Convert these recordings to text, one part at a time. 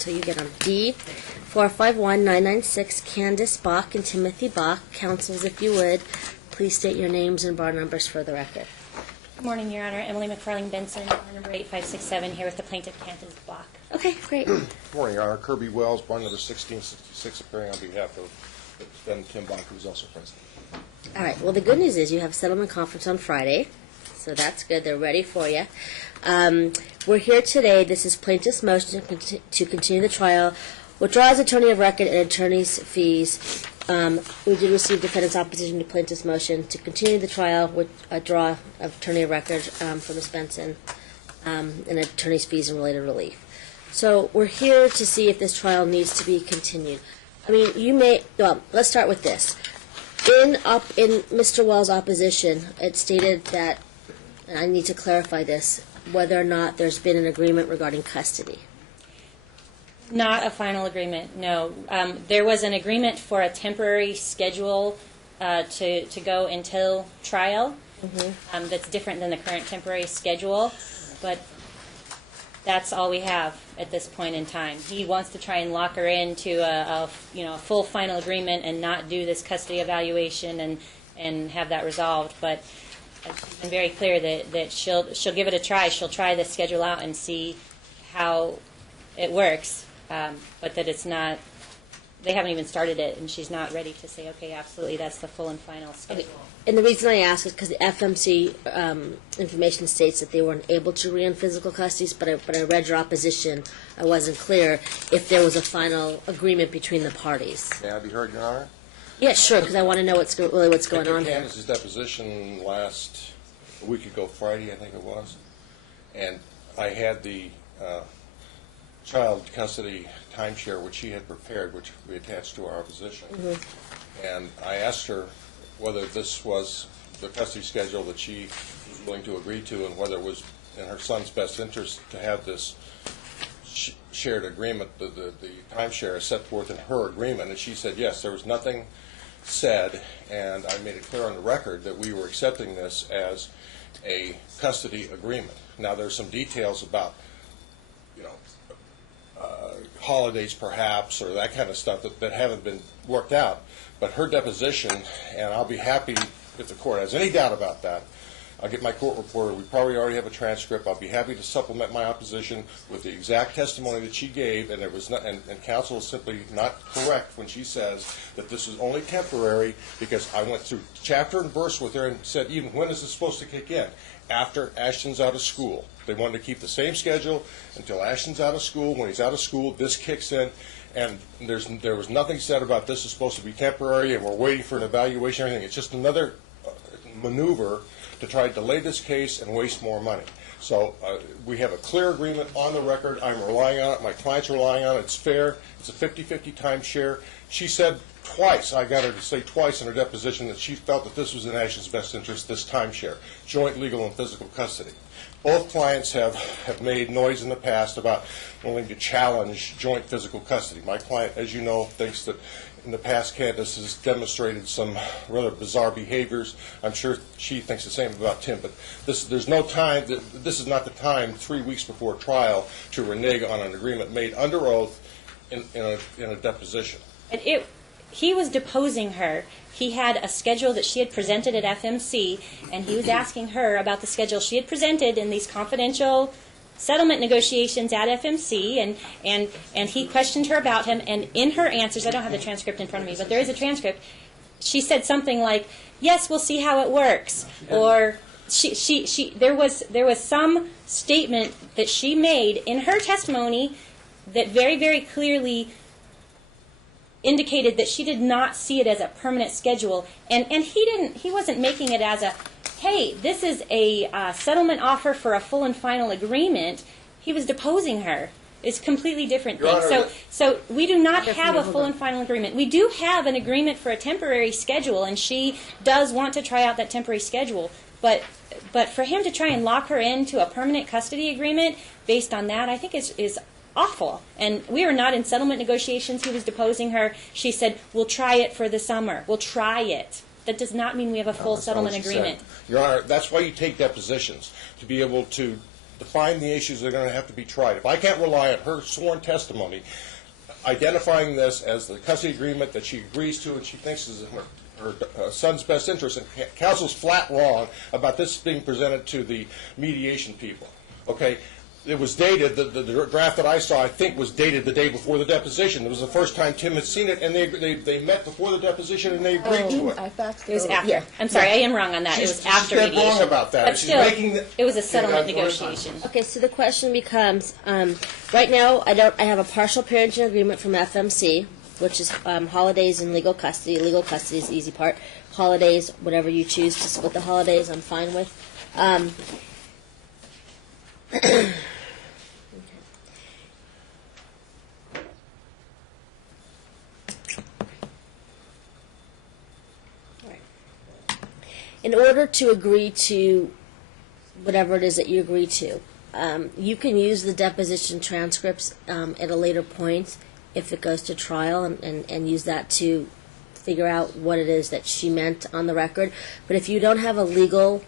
until you get on D. 451996 Candace Bach and Timothy Bach. Counsels, if you would, please state your names and bar numbers for the record. Good morning, Your Honor. Emily McFarling Benson, bar number 8567, here with the plaintiff, Candace Bach. Okay, great. Good morning, Your Honor. Kirby Wells, bar number 1666, appearing on behalf of the defendant Tim Bach, who is also present. All right, well, the good news is you have a settlement conference on Friday, so that's good. They're ready for you. We're here today. This is plaintiff's motion to continue the trial, withdraws attorney of record and attorney's fees. We did receive defendant's opposition to plaintiff's motion to continue the trial with a draw of attorney of record for Ms. Benson and attorney's fees and related relief. So we're here to see if this trial needs to be continued. I mean, let's start with this. In Mr. Wells' opposition, it stated that, and I need to clarify this, whether or not there's been an agreement regarding custody. Not a final agreement, no. There was an agreement for a temporary schedule to go until trial. That's different than the current temporary schedule, but that's all we have at this point in time. He wants to try and lock her into a full final agreement and not do this custody evaluation and have that resolved. But she's been very clear that she'll give it a try. She'll try the schedule out and see how it works. But that it's not, they haven't even started it, and she's not ready to say, okay, absolutely, that's the full and final schedule. Okay. And the reason I ask is because the FMC information states that they weren't able to re-end physical custody, but I read your opposition. I wasn't clear if there was a final agreement between the parties. May I be heard, Your Honor? Yeah, sure, because I want to know what's going on here. Candace's deposition last week ago, Friday, I think it was, and I had the child custody timeshare, which she had prepared, which we attached to our opposition. And I asked her whether this was the custody schedule that she was willing to agree to, and whether it was in her son's best interest to have this shared agreement, the timeshare set forth in her agreement. And she said yes. There was nothing said, and I made it clear on the record that we were accepting this as a custody agreement. Now, there's some details about, holidays perhaps, or that kind of stuff that haven't been worked out. But her deposition, and I'll be happy if the court has any doubt about that, I'll get my court reporter. We probably already have a transcript. I'll be happy to supplement my opposition with the exact testimony that she gave, and and counsel is simply not correct when she says that this is only temporary, because I went through chapter and verse with her and said, even when is this supposed to kick in? After Ashton's out of school. They wanted to keep the same schedule until Ashton's out of school. When he's out of school, this kicks in, and there was nothing said about this is supposed to be temporary and we're waiting for an evaluation or anything. It's just another maneuver to try to delay this case and waste more money. So we have a clear agreement on the record. I'm relying on it. My clients are relying on it. It's fair. It's a 50-50 timeshare. She said twice, I got her to say twice in her deposition, that she felt that this was in Ashton's best interest, this timeshare, joint legal and physical custody. Both clients have made noise in the past about wanting to challenge joint physical custody. My client, as you know, thinks that in the past Candace has demonstrated some rather bizarre behaviors. I'm sure she thinks the same about Tim, but there's no time, this is not the time 3 weeks before trial to renege on an agreement made under oath in a deposition. He was deposing her. He had a schedule that she had presented at FMC, and he was asking her about the schedule she had presented in these confidential settlement negotiations at FMC, and he questioned her about him, and in her answers, I don't have the transcript in front of me, but there is a transcript, she said something like, yes, we'll see how it works, or there was some statement that she made in her testimony that very, very clearly indicated that she did not see it as a permanent schedule, and he wasn't making it as a, hey, this is a settlement offer for a full and final agreement. He was deposing her. It's a completely different thing. So we do not have a full and final agreement. We do have an agreement for a temporary schedule, and she does want to try out that temporary schedule, but for him to try and lock her into a permanent custody agreement based on that, I think is awful. And we are not in settlement negotiations. He was deposing her. She said, we'll try it for the summer. We'll try it. That does not mean we have a full settlement agreement. Your Honor, that's why you take depositions, to be able to define the issues that are going to have to be tried. If I can't rely on her sworn testimony identifying this as the custody agreement that she agrees to and she thinks is in her son's best interest, and counsel's flat wrong about this being presented to the mediation people, okay? It was dated, the draft that I saw, I think, was dated the day before the deposition. It was the first time Tim had seen it, and they met before the deposition, and they agreed to it. It was after. Yeah. I'm sorry, I am wrong on that. It was after she's mediation. wrong about that. But still, it was a settlement negotiation. Okay, so the question becomes, right now, I have a partial parenting agreement from FMC, which is holidays and legal custody. Legal custody is the easy part. Holidays, whatever you choose to split the holidays, I'm fine with. In order to agree to whatever it is that you agree to, you can use the deposition transcripts at a later point if it goes to trial and use that to figure out what it is that she meant on the record. But if you don't have a legal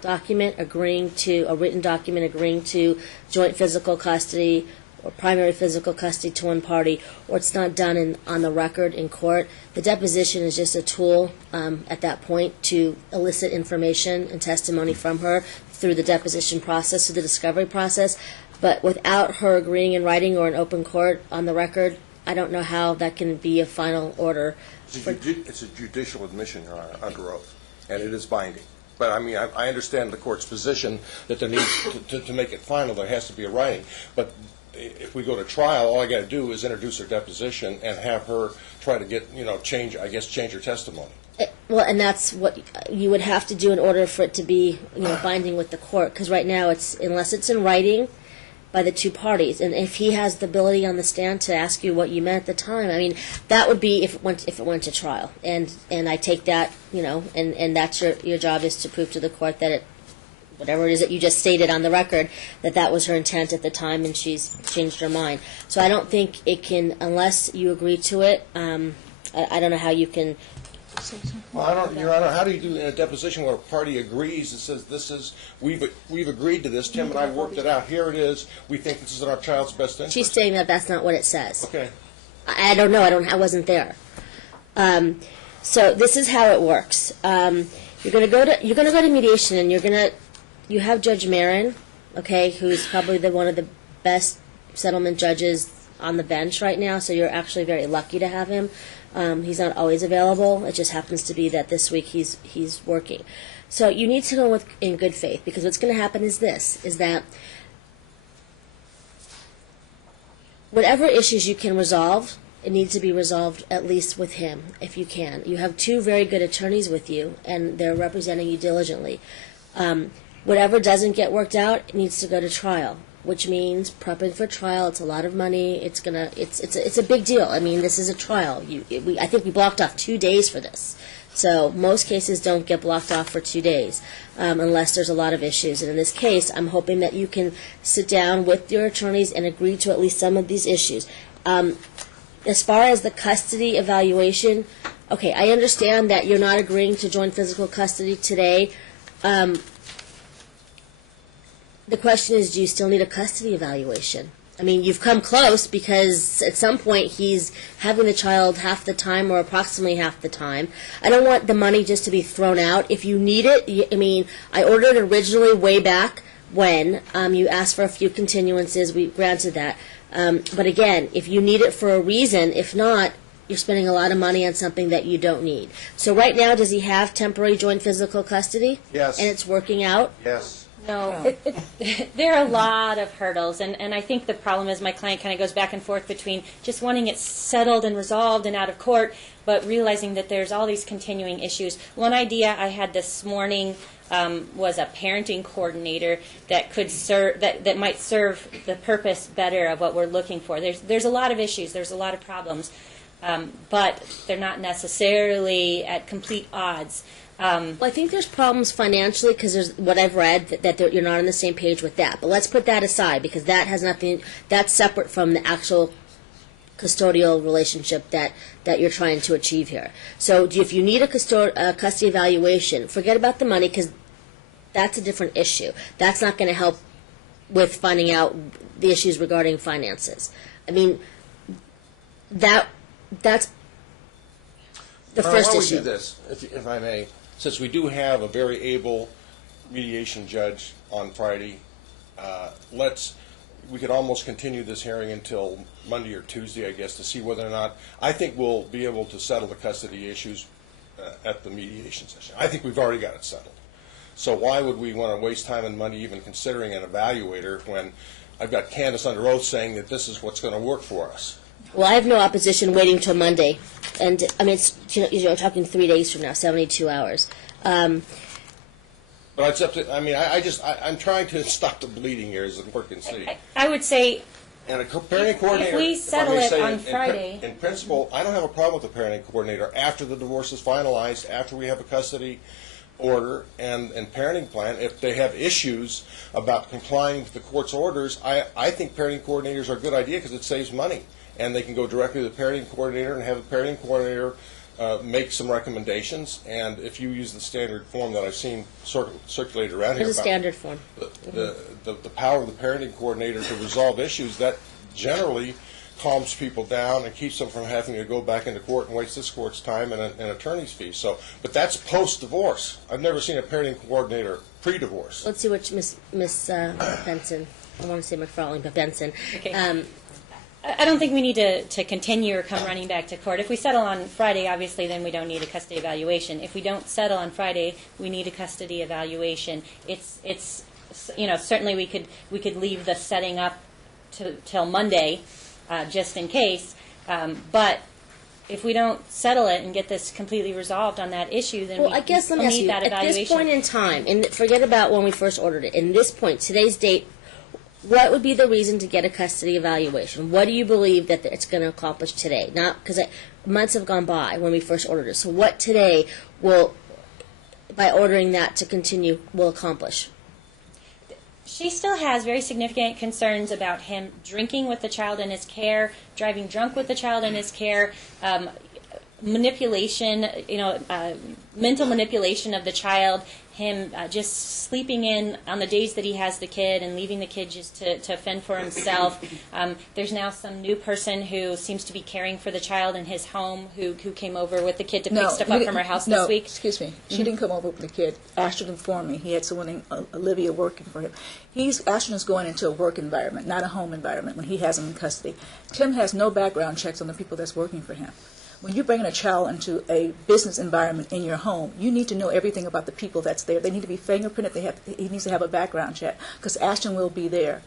document agreeing to, a written document agreeing to joint physical custody or primary physical custody to one party, or it's not done on the record in court, the deposition is just a tool at that point to elicit information and testimony from her through the deposition process, through the discovery process. But without her agreeing in writing or in open court on the record, I don't know how that can be a final order. It's a judicial admission, Your Honor, under oath, and it is binding. But, I mean, I understand the court's position that there needs to make it final, there has to be a writing. But if we go to trial, all I got to do is introduce her deposition and have her try to get, change her testimony. Well, and that's what you would have to do in order for it to be, binding with the court. Because right now, unless it's in writing by the two parties, and if he has the ability on the stand to ask you what you meant at the time, I mean, that would be if it went to trial. And I take that, and that's your job is to prove to the court that whatever it is that you just stated on the record, that was her intent at the time and she's changed her mind. So I don't think it can, unless you agree to it, I don't know how you can. Well, Your Honor, how do you do in a deposition where a party agrees and says, we've agreed to this, Tim and I worked it out, here it is, we think this is in our child's best interest? She's saying that that's not what it says. Okay. I don't know, I wasn't there. So this is how it works. You're going to go to mediation, and you have Judge Marin, okay, who's probably one of the best settlement judges on the bench right now, so you're actually very lucky to have him. He's not always available. It just happens to be that this week he's working. So you need to go in good faith, because what's going to happen is that whatever issues you can resolve, it needs to be resolved at least with him, if you can. You have two very good attorneys with you, and they're representing you diligently. Whatever doesn't get worked out, it needs to go to trial, which means prepping for trial. It's a lot of money. It's a big deal. I mean, this is a trial. I think we blocked off 2 days for this. So most cases don't get blocked off for 2 days unless there's a lot of issues. And in this case, I'm hoping that you can sit down with your attorneys and agree to at least some of these issues. As far as the custody evaluation, okay, I understand that you're not agreeing to joint physical custody today. The question is, do you still need a custody evaluation? I mean, you've come close, because at some point he's having the child half the time or approximately half the time. I don't want the money just to be thrown out. If you need it, I ordered originally way back when you asked for a few continuances. We granted that. But again, if you need it for a reason, if not, you're spending a lot of money on something that you don't need. So right now, does he have temporary joint physical custody? Yes. And it's working out? Yes. No, there are a lot of hurdles, and I think the problem is my client kind of goes back and forth between just wanting it settled and resolved and out of court, but realizing that there's all these continuing issues. One idea I had this morning was a parenting coordinator that could serve that might serve the purpose better of what we're looking for. There's a lot of issues, there's a lot of problems, but they're not necessarily at complete odds. Well, I think there's problems financially, because there's what I've read that you're not on the same page with that. But let's put that aside, because that has nothing. That's separate from the actual custodial relationship that you're trying to achieve here. So if you need a custody evaluation, forget about the money, because that's a different issue. That's not going to help with finding out the issues regarding finances. I mean, that's the first Why don't issue. we do this, if I may, since we do have a very able mediation judge on Friday, we could almost continue this hearing until Monday or Tuesday, I guess, to see whether or not, I think we'll be able to settle the custody issues at the mediation session. I think we've already got it settled. So why would we want to waste time and money even considering an evaluator when I've got Candace under oath saying that this is what's going to work for us? Well, I have no opposition waiting till Monday, and I mean, it's you're talking 3 days from now, 72 hours. But it's up to, I mean, I'm trying to stop the bleeding here as the clerk can see. I would say, And a parenting coordinator. if we I may settle it say, on Friday. In principle, I don't have a problem with the parenting coordinator after the divorce is finalized, after we have a custody order and parenting plan. If they have issues about complying with the court's orders, I think parenting coordinators are a good idea because it saves money. And they can go directly to the parenting coordinator and have the parenting coordinator make some recommendations. And if you use the standard form that I've seen circulated around here There's a about standard form. the power of the parenting coordinator to resolve issues, that generally calms people down and keeps them from having to go back into court and waste this court's time and attorney's fees. So, but that's post-divorce. I've never seen a parenting coordinator pre-divorce. Let's see what Miss Benson, I want to say McFarlane, but Benson. Okay. I don't think we need to continue or come running back to court. If we settle on Friday, obviously, then we don't need a custody evaluation. If we don't settle on Friday, we need a custody evaluation. It's certainly we could leave the setting up till Monday, just in case. But if we don't settle it and get this completely resolved on that issue, then Well, I guess let me ask need you, that at evaluation. this point in time, and forget about when we first ordered it, in this point, today's date, what would be the reason to get a custody evaluation? What do you believe that it's going to accomplish today? Not because months have gone by when we first ordered it. So what today will, by ordering that to continue, will accomplish? She still has very significant concerns about him drinking with the child in his care, driving drunk with the child in his care, manipulation, mental manipulation of the child, him just sleeping in on the days that he has the kid and leaving the kid just to fend for himself. There's now some new person who seems to be caring for the child in his home who came over with the kid to pick stuff up from her house this week. Excuse me. She didn't come over with the kid. Ashton informed me. He had someone named Olivia working for him. Ashton is going into a work environment, not a home environment, when he has him in custody. Tim has no background checks on the people that's working for him. When you're bringing a child into a business environment in your home, you need to know everything about the people that's there. They need to be fingerprinted. He needs to have a background check because Ashton will be there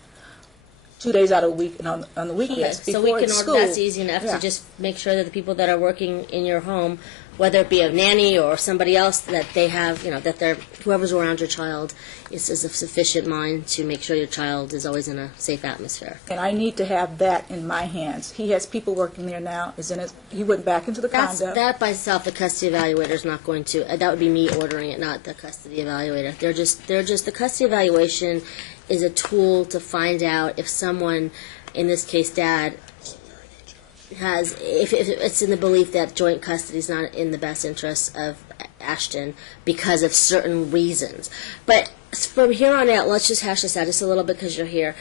2 days out of the week and on the weekends. So we can order, that's easy enough to just make sure that the people that are working in your home, whether it be a nanny or somebody else, that they have, that they're, whoever's around your child is of sufficient mind to make sure your child is always in a safe atmosphere. And I need to have that in my hands. He has people working there now. He went back into the condo. That by itself, the custody evaluator is not going to. That would be me ordering it, not the custody evaluator. They're just the custody evaluation is a tool to find out if someone, in this case, Dad, if it's in the belief that joint custody is not in the best interest of Ashton because of certain reasons. But from here on out, let's just hash this out just a little bit because you're here.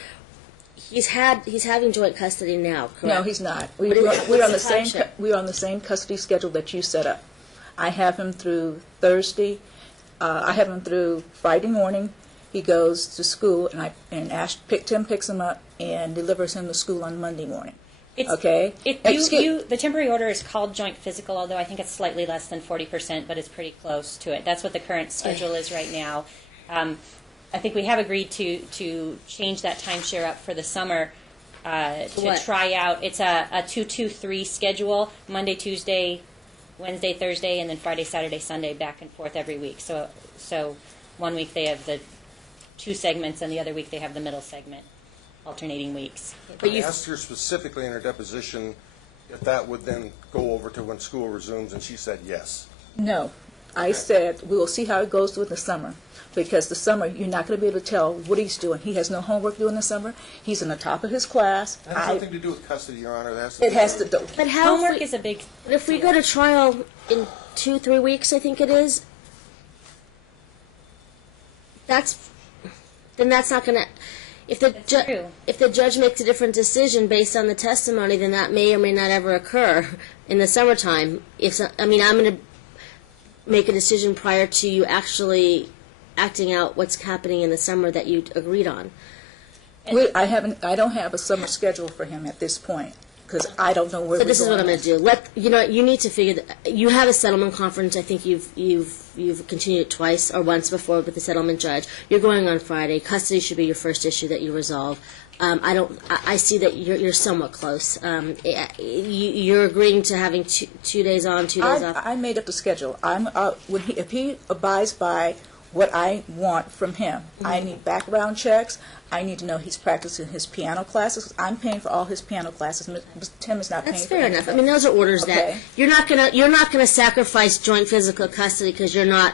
He's having joint custody now, correct? No, he's not. We're on the same custody schedule that you set up. I have him through Thursday. I have him through Friday morning. He goes to school, and Tim picks him up and delivers him to school on Monday morning. Okay? The temporary order is called joint physical, although I think it's slightly less than 40%, but it's pretty close to it. That's what the current schedule is right now. I think we have agreed to change that timeshare up for the summer to try out. It's a 2-2-3 schedule, Monday, Tuesday, Wednesday, Thursday, and then Friday, Saturday, Sunday, back and forth every week. So 1 week they have the 2 segments, and the other week they have the middle segment, alternating weeks. But you asked her specifically in her deposition if that would then go over to when school resumes, and she said yes. No. I said we will see how it goes through the summer. Because the summer, you're not going to be able to tell what he's doing. He has no homework due in the summer. He's in the top of his class. That has nothing to do with custody, Your Honor. It has to do. But how homework is a big. But if we go to trial in 2-3 weeks, I think it is. then that's not going to. If true. if the judge makes a different decision based on the testimony, then that may or may not ever occur in the summertime. I'm going to make a decision prior to you actually acting out what's happening in the summer that you agreed on. I don't have a summer schedule for him at this point because I don't know where. So this is what I'm going to do. You need to figure that you have a settlement conference. I think you've continued it twice or once before with the settlement judge. You're going on Friday. Custody should be your first issue that you resolve. I see that you're somewhat close. You're agreeing to having 2 days on, 2 days off. I made up the schedule. If he abides by what I want from him, I need background checks. I need to know he's practicing his piano classes. I'm paying for all his piano classes. Tim is not paying That's for fair anything. enough. I mean, those are orders that Okay. you're not gonna sacrifice joint physical custody because you're not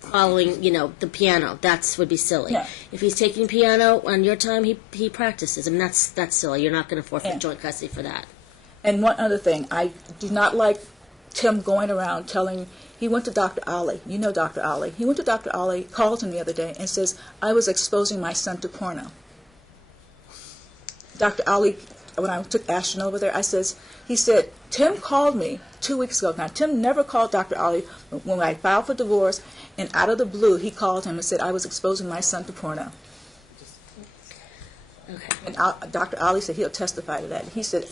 following, the piano. That would be silly. Yeah. If he's taking piano on your time, he practices. I mean, that's silly. You're not going to forfeit Yeah. joint custody for that. And one other thing, I do not like Tim going around telling. He went to Dr. Ali. You know Dr. Ali. He went to Dr. Ali, called him the other day, and says, I was exposing my son to porno. Dr. Ali, when I took Ashton over there, he said, Tim called me 2 weeks ago. Now, Tim never called Dr. Ali when I filed for divorce, and out of the blue, he called him and said, I was exposing my son to porno. Okay. And Dr. Ali said he'll testify to that. He said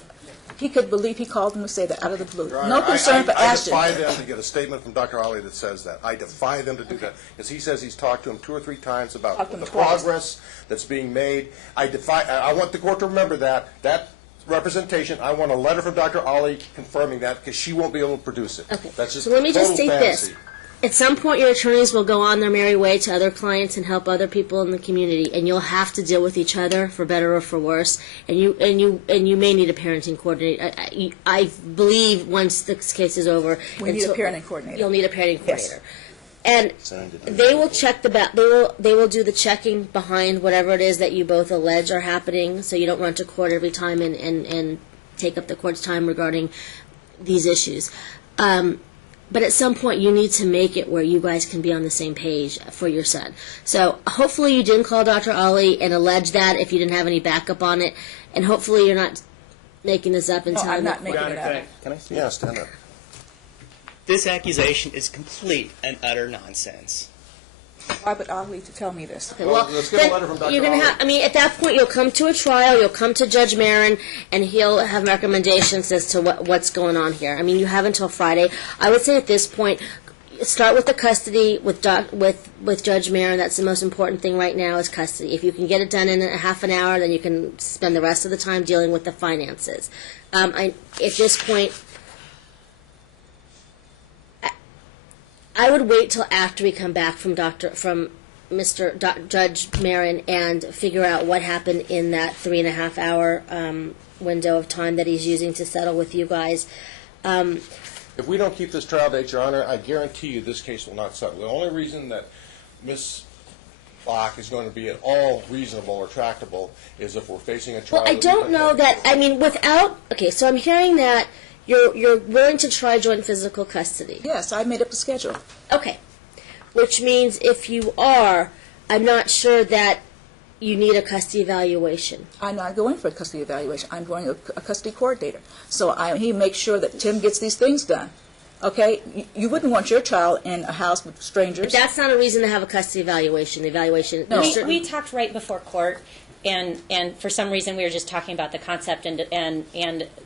he could believe he called him and say that out of the blue. Your Honor, No concern for Ashton. I defy them to get a statement from Dr. Ali that says that. I defy them to do that. Because he says he's talked to him 2 or 3 times about Talked to him the twice. progress that's being made. I want the court to remember that representation. I want a letter from Dr. Ali confirming that because she won't be able to produce it. Okay. That's just So let me just total state fantasy. this. At some point, your attorneys will go on their merry way to other clients and help other people in the community, and you'll have to deal with each other for better or for worse. And you may need a parenting coordinator. I believe once this case is over, We need a parenting coordinator. You'll need a parenting Yes. coordinator. And they will check they will do the checking behind whatever it is that you both allege are happening, so you don't run to court every time and take up the court's time regarding these issues. But at some point, you need to make it where you guys can be on the same page for your son. So hopefully you didn't call Dr. Ali and allege that if you didn't have any backup on it, and hopefully you're not making this up and No, telling I'm the not court. making Your it Honor, up. can I see? Yeah, stand up. This accusation is complete and utter nonsense. Why would Ali to tell me this? Okay, Well, let's get a then letter from Dr. you're gonna Ali. at that point, you'll come to a trial. You'll come to Judge Marin, and he'll have recommendations as to what's going on here. I mean, you have until Friday. I would say at this point, start with the custody with Judge Marin. That's the most important thing right now is custody. If you can get it done in a half an hour, then you can spend the rest of the time dealing with the finances. At this point, I would wait till after we come back from Judge Marin and figure out what happened in that 3.5 hour window of time that he's using to settle with you guys. If we don't keep this trial date, Your Honor, I guarantee you this case will not settle. The only reason that Ms. Bach is going to be at all reasonable or tractable is if we're facing a trial. Well, I don't know that. I mean, okay, so I'm hearing that you're willing to try joint physical custody. Yes, I made up the schedule. Okay, which means if you are, I'm not sure that you need a custody evaluation. I'm not going for a custody evaluation. I'm going to a custody coordinator. So he makes sure that Tim gets these things done. Okay? You wouldn't want your child in a house with strangers. But that's not a reason to have a custody evaluation. The evaluation. No. there's We talked right before court, and for some reason we were just talking about the concept and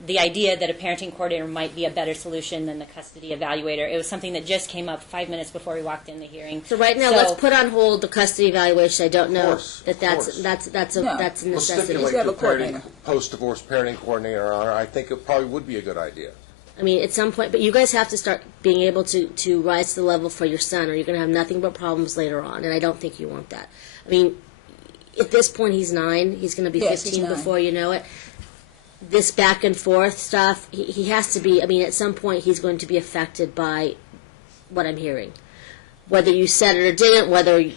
the idea that a parenting coordinator might be a better solution than the custody evaluator. It was something that just came up 5 minutes before we walked in the hearing. So right now, let's put on hold the custody evaluation. I don't know course, that of that's course. that's a No. that's a We'll necessity. stipulate have to a coordinator. post-divorce parenting coordinator, Your Honor. I think it probably would be a good idea. I mean, at some point, but you guys have to start being able to rise to the level for your son, or you're going to have nothing but problems later on. And I don't think you want that. I mean, at this point, he's 9. He's going to be Yes, he's 15 9. before you know it. This back and forth stuff, he has to be. I mean, at some point, he's going to be affected by what I'm hearing, whether you said it or didn't.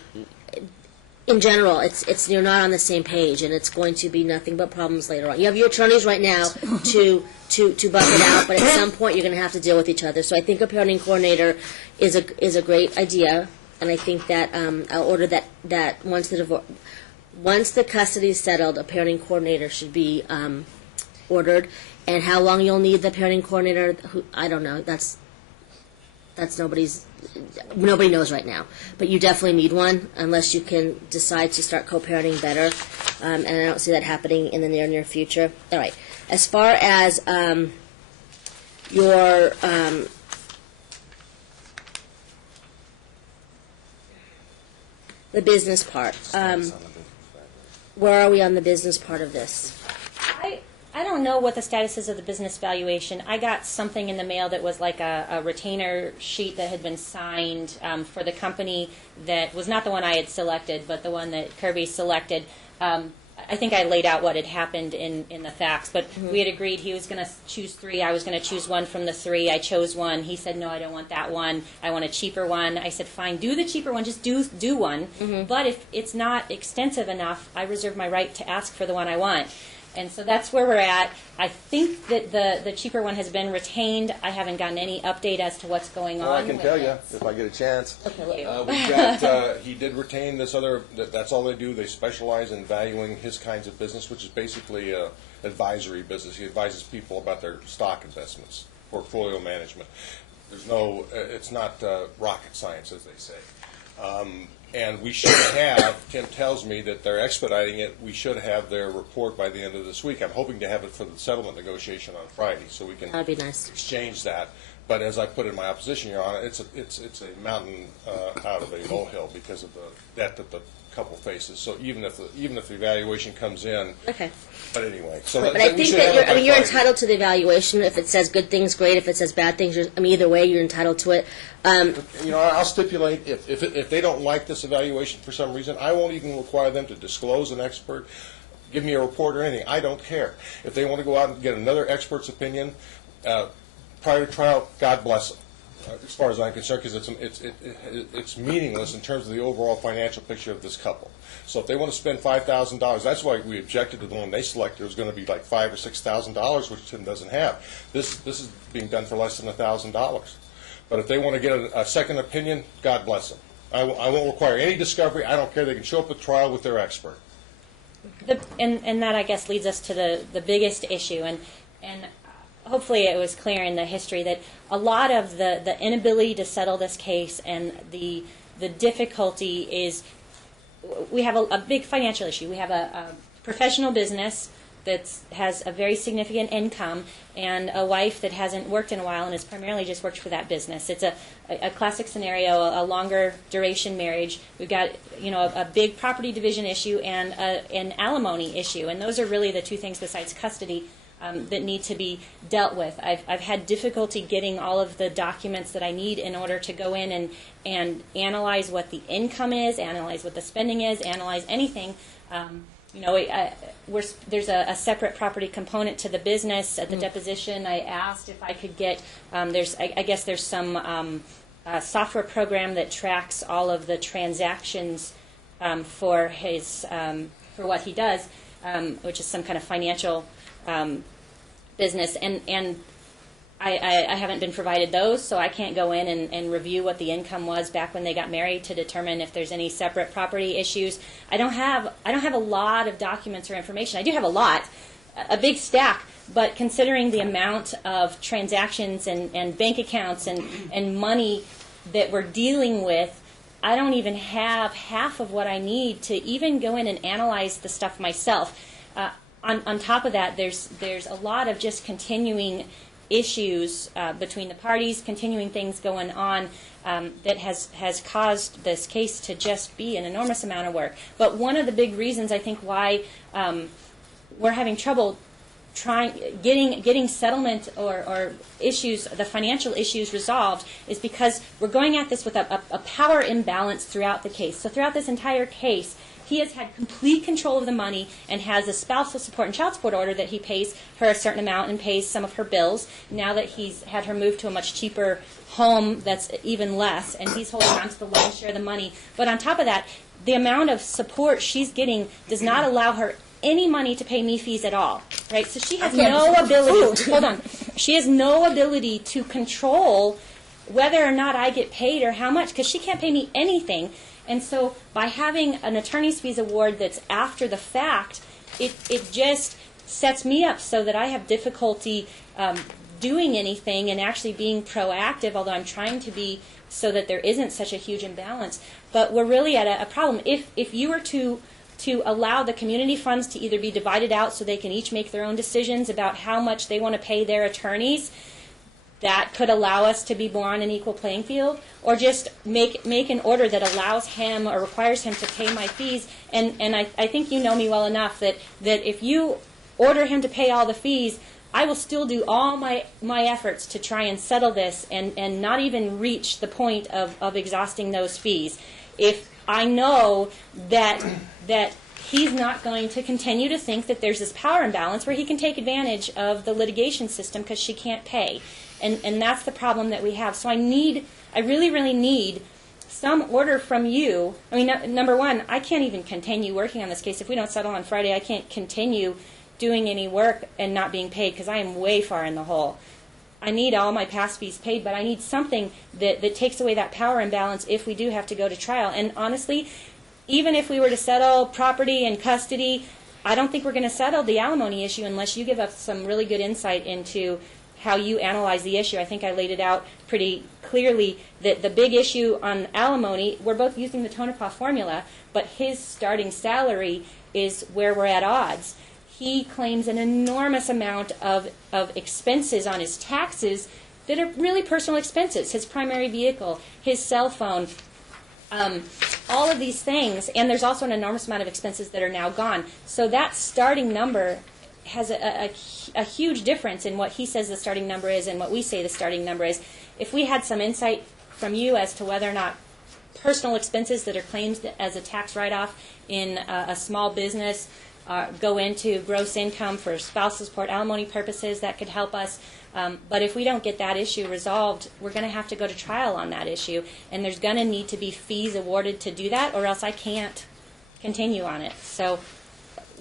In general, it's you're not on the same page, and it's going to be nothing but problems later on. You have your attorneys right now to buck it out, but at some point you're going to have to deal with each other. So I think a parenting coordinator is a great idea and I think that I'll order that once the custody is settled, a parenting coordinator should be ordered. And how long you'll need the parenting coordinator, I don't know. That's nobody knows right now. But you definitely need one unless you can decide to start co-parenting better. And I don't see that happening in the near future. All right. As far as your the business part, where are we on the business part of this? I don't know what the status is of the business valuation. I got something in the mail that was like a retainer sheet that had been signed for the company that was not the one I had selected, but the one that Kirby selected. I think I laid out what had happened in the facts, but we had agreed he was going to choose 3. I was going to choose one from the 3. I chose one. He said, no, I don't want that one. I want a cheaper one. I said, fine, do the cheaper one. Just do one. But if it's not extensive enough, I reserve my right to ask for the one I want. And so that's where we're at. I think that the cheaper one has been retained. I haven't gotten any update as to what's going on. Well, I can tell you if I get a chance. He did retain this other. That's all they do. They specialize in valuing his kinds of business, which is basically a advisory business. He advises people about their stock investments, portfolio management. It's not rocket science, as they say. And we should have, Tim tells me that they're expediting it, we should have their report by the end of this week. I'm hoping to have it for the settlement negotiation on Friday, so we can That'd be nice. exchange that. But as I put in my opposition, Your Honor, it's a mountain out of a molehill because of the debt that the couple faces. So even if the evaluation comes in, Okay. but anyway. So But I think that you're entitled to the evaluation. If it says good things, great. If it says bad things, either way, you're entitled to it. I'll stipulate if they don't like this evaluation for some reason, I won't even require them to disclose an expert, give me a report or anything. I don't care. If they want to go out and get another expert's opinion prior to trial, God bless them. As far as I'm concerned, because it's meaningless in terms of the overall financial picture of this couple. So if they want to spend $5,000, that's why we objected to the one they selected. It was going to be like $5,000 or $6,000, which Tim doesn't have. This is being done for less than $1,000. But if they want to get a second opinion, God bless them. I won't require any discovery. I don't care. They can show up at trial with their expert. And that, I guess, leads us to the biggest issue. And hopefully it was clear in the history that a lot of the inability to settle this case and the difficulty is we have a big financial issue. We have a professional business that has a very significant income and a wife that hasn't worked in a while and has primarily just worked for that business. It's a classic scenario, a longer duration marriage. We've got a big property division issue and an alimony issue, and those are really the two things besides custody that need to be dealt with. I've had difficulty getting all of the documents that I need in order to go in and analyze what the income is, analyze what the spending is, analyze anything. There's a separate property component to the business. At the deposition, I asked if I could get, I guess there's some software program that tracks all of the transactions for what he does, which is some kind of financial business, and I haven't been provided those, so I can't go in and review what the income was back when they got married to determine if there's any separate property issues. I don't have a lot of documents or information. I do have a big stack, but considering the amount of transactions and bank accounts and money that we're dealing with, I don't even have half of what I need to even go in and analyze the stuff myself. On top of that, there's a lot of just continuing issues between the parties, continuing things going on that has caused this case to just be an enormous amount of work. But one of the big reasons I think why we're having trouble getting settlement or issues, the financial issues resolved, is because we're going at this with a power imbalance throughout the case. So throughout this entire case, he has had complete control of the money and has a spousal support and child support order that he pays her a certain amount and pays some of her bills. Now that he's had her moved to a much cheaper home that's even less, and he's holding on to the lion's share of the money. But on top of that, the amount of support she's getting does not allow her any money to pay me fees at all, right? So she has no ability. Hold on. She has no ability to control whether or not I get paid or how much, because she can't pay me anything. And so by having an attorney's fees award that's after the fact, it just sets me up so that I have difficulty doing anything and actually being proactive, although I'm trying to be, so that there isn't such a huge imbalance. But we're really at a problem. If you were to allow the community funds to either be divided out so they can each make their own decisions about how much they want to pay their attorneys, that could allow us to be more on an equal playing field, or just make an order that allows him or requires him to pay my fees. And I think you know me well enough that if you order him to pay all the fees, I will still do all my efforts to try and settle this and not even reach the point of exhausting those fees. If I know that he's not going to continue to think that there's this power imbalance where he can take advantage of the litigation system because she can't pay. And that's the problem that we have. So I really, really need some order from you. I mean, number one, I can't even continue working on this case. If we don't settle on Friday, I can't continue doing any work and not being paid because I am way far in the hole. I need all my past fees paid, but I need something that takes away that power imbalance if we do have to go to trial. And honestly, even if we were to settle property and custody, I don't think we're going to settle the alimony issue unless you give us some really good insight into how you analyze the issue. I think I laid it out pretty clearly that the big issue on alimony, we're both using the Tonopah formula, but his starting salary is where we're at odds. He claims an enormous amount of expenses on his taxes that are really personal expenses, his primary vehicle, his cell phone, all of these things, and there's also an enormous amount of expenses that are now gone. So that starting number has a huge difference in what he says the starting number is and what we say the starting number is. If we had some insight from you as to whether or not personal expenses that are claimed as a tax write-off in a small business go into gross income for spousal support alimony purposes, that could help us. But if we don't get that issue resolved, we're going to have to go to trial on that issue, and there's going to need to be fees awarded to do that, or else I can't continue on it. So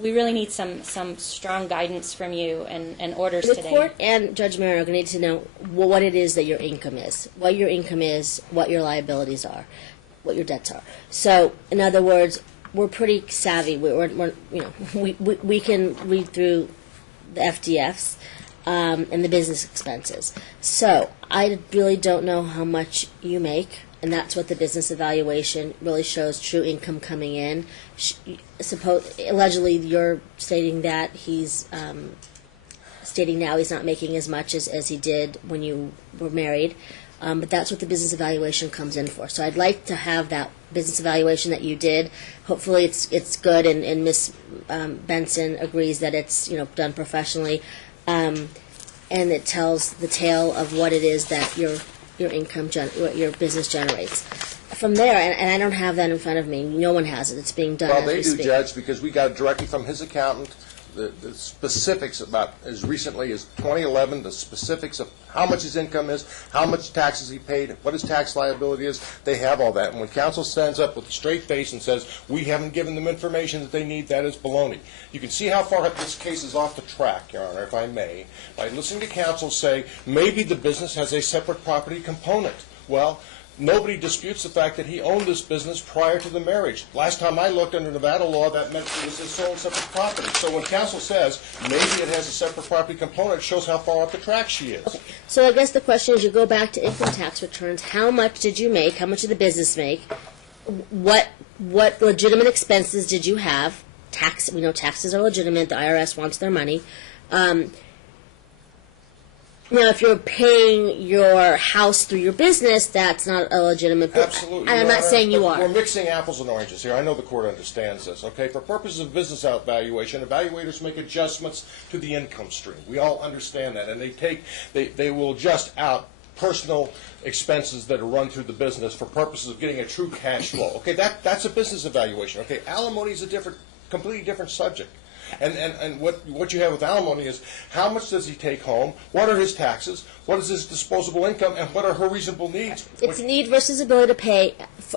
we really need some strong guidance from you and orders The today. court and Judge Mayer are going to need to know what it is that your income is, what your income is, what your liabilities are, what your debts are. So, in other words, we're pretty savvy. We can read through the FDFs and the business expenses. So I really don't know how much you make, and that's what the business evaluation really shows, true income coming in. Allegedly, you're stating that he's stating now he's not making as much as he did when you were married. But that's what the business evaluation comes in for. So I'd like to have that business evaluation that you did. Hopefully it's good, and Ms. Benson agrees that it's done professionally, and it tells the tale of what it is that your income what your business generates. From there, and I don't have that in front of me. No one has it. It's being done. Well, as they we do, speak. Judge, because we got it directly from his accountant. The specifics about as recently as 2011, the specifics of how much his income is, how much taxes he paid, what his tax liability is, they have all that. And when counsel stands up with a straight face and says, we haven't given them information that they need, that is baloney. You can see how far this case is off the track, Your Honor, if I may, by listening to counsel say, maybe the business has a separate property component. Well, nobody disputes the fact that he owned this business prior to the marriage. Last time I looked under Nevada law, that meant it was his sole separate property. So when counsel says maybe it has a separate property component, it shows how far off the track she is. Okay. So I guess the question is, you go back to income tax returns. How much did you make? How much did the business make? What legitimate expenses did you have? We know taxes are legitimate. The IRS wants their money. Now, if you're paying your house through your business, that's not a legitimate. Absolutely. And I'm not saying you are. We're mixing apples and oranges here. I know the court understands this. Okay, for purposes of business valuation, evaluators make adjustments to the income stream. We all understand that, and they will adjust out personal expenses that are run through the business for purposes of getting a true cash flow. Okay, that's a business evaluation. Okay, alimony is a completely different subject. And what you have with alimony is how much does he take home, what are his taxes, what is his disposable income, and what are her reasonable needs. It's need versus ability to pay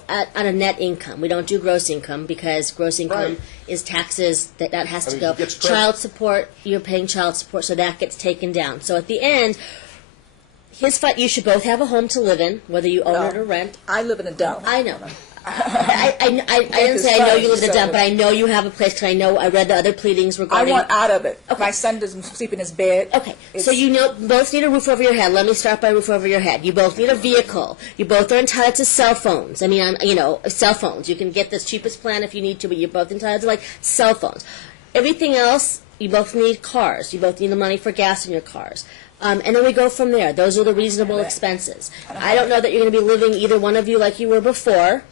on a net income. We don't do gross income because gross income is taxes that has to go. Child support, you're paying child support, so that gets taken down. So at the end, you should both have a home to live in, whether you own it or rent. I live in a dump. I know. I didn't say I know you live in a dump, but I know you have a place because I read the other pleadings I regarding. want out of it. Okay. My son doesn't sleep in his bed. Okay, so you both need a roof over your head. Let me start by roof over your head. You both need a vehicle. You both are entitled to cell phones. I mean, cell phones. You can get the cheapest plan if you need to, but you're both entitled to cell phones. Everything else, you both need cars. You both need the money for gas in your cars. And then we go from there. Those are the reasonable expenses. I don't know that you're going to be living, either one of you, like you were before.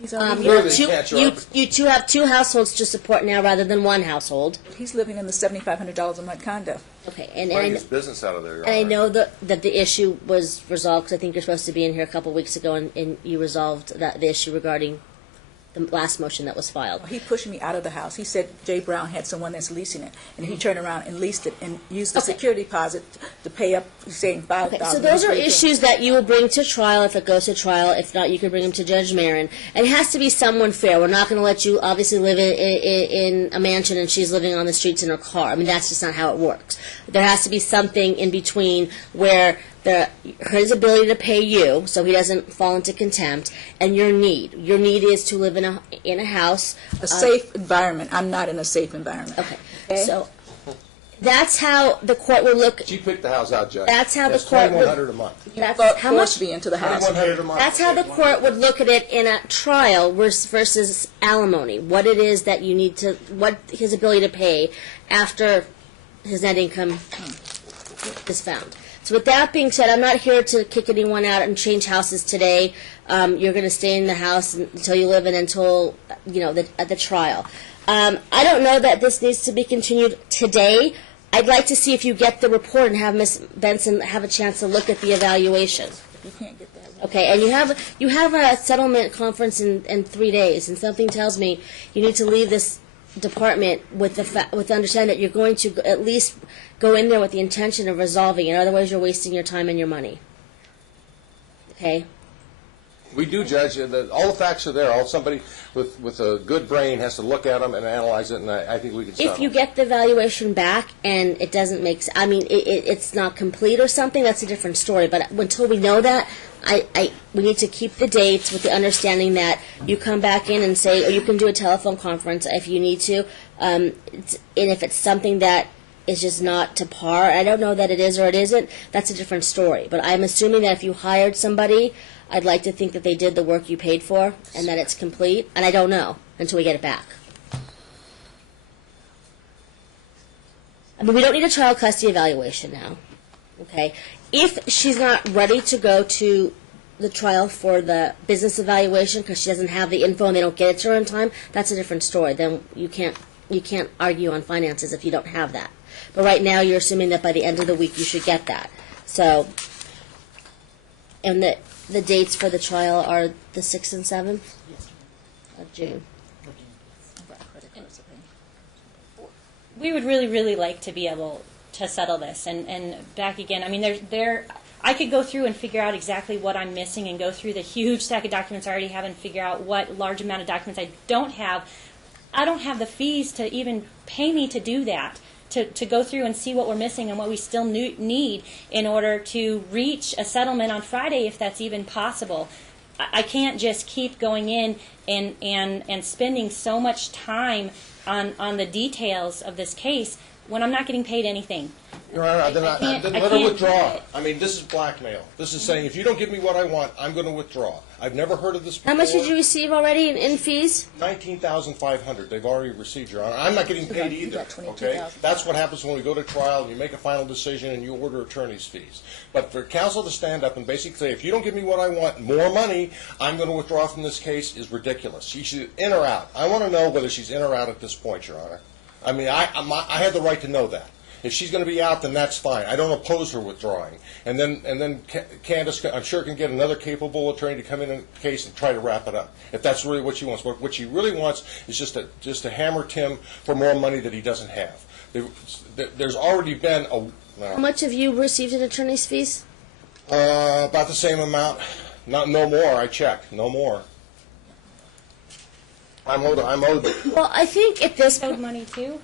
You two have two households to support now rather than one household. He's living in the $7,500 a month condo. Okay, Running his business out of there. and I know that the issue was resolved because I think you're supposed to be in here a couple of weeks ago, and you resolved the issue regarding the last motion that was filed. He pushed me out of the house. He said Jay Brown had someone that's leasing it, and he turned around and leased it and used the security deposit to pay up, saying $5,000. Okay, so those are issues that you will bring to trial if it goes to trial. If not, you can bring them to Judge Marin. And it has to be someone fair. We're not going to let you obviously live in a mansion and she's living on the streets in her car. I mean, that's just not how it works. There has to be something in between where his ability to pay you, so he doesn't fall into contempt, and your need. Your need is to live in a house. A safe environment. I'm not in a safe environment. Okay. So that's how the court will look. She picked the house out, Judge. That's how the court would. $2,100 a month. That's how much. Me into the house. $2,100 a month. That's how the court would look at it in a trial versus alimony. What it is that you need to, what his ability to pay after his net income is found. So with that being said, I'm not here to kick anyone out and change houses today. You're going to stay in the house until you live in until, at the trial. I don't know that this needs to be continued today. I'd like to see if you get the report and have Ms. Benson have a chance to look at the evaluation. You can't get that. Okay, and you have a settlement conference in 3 days, and something tells me you need to leave this department with the understanding that you're going to at least go in there with the intention of resolving it. Otherwise, you're wasting your time and your money. Okay? We do, Judge. All the facts are there. Somebody with a good brain has to look at them and analyze it, and I think we can settle. If you get the evaluation back and it doesn't make sense, I mean, it's not complete or something, that's a different story. But until we know that, we need to keep the dates with the understanding that you come back in and say, or you can do a telephone conference if you need to, and if it's something that is just not to par, I don't know that it is or it isn't, that's a different story. But I'm assuming that if you hired somebody, I'd like to think that they did the work you paid for and that it's complete, and I don't know until we get it back. I mean, we don't need a child custody evaluation now, okay? If she's not ready to go to the trial for the business evaluation because she doesn't have the info and they don't get it to her in time, that's a different story. Then you can't argue on finances if you don't have that. But right now you're assuming that by the end of the week you should get that. So, and the dates for the trial are the 6th and 7th of June. We would really, really like to be able to settle this. And back again, I mean, I could go through and figure out exactly what I'm missing and go through the huge stack of documents I already have and figure out what large amount of documents I don't have. I don't have the fees to even pay me to do that, to go through and see what we're missing and what we still need in order to reach a settlement on Friday, if that's even possible. I can't just keep going in and spending so much time on the details of this case when I'm not getting paid anything. Your Honor, then let her withdraw. I mean, this is blackmail. This is saying, if you don't give me what I want, I'm going to withdraw. I've never heard of this before. How much did you receive already in fees? $19,500. They've already received, Your Honor. I'm not getting paid either. Okay, that's what happens when we go to trial and you make a final decision and you order attorney's fees. But for counsel to stand up and basically say, if you don't give me what I want, more money, I'm going to withdraw from this case is ridiculous. She should in or out. I want to know whether she's in or out at this point, Your Honor. I mean, I have the right to know that. If she's going to be out, then that's fine. I don't oppose her withdrawing. And then Candace, I'm sure, can get another capable attorney to come in the case and try to wrap it up, if that's really what she wants. But what she really wants is just to hammer Tim for more money that he doesn't have. There's already been a... How much have you received in attorney's fees? About the same amount. No more. I checked. No more. I'm owed. Well, I think at this Owed money too?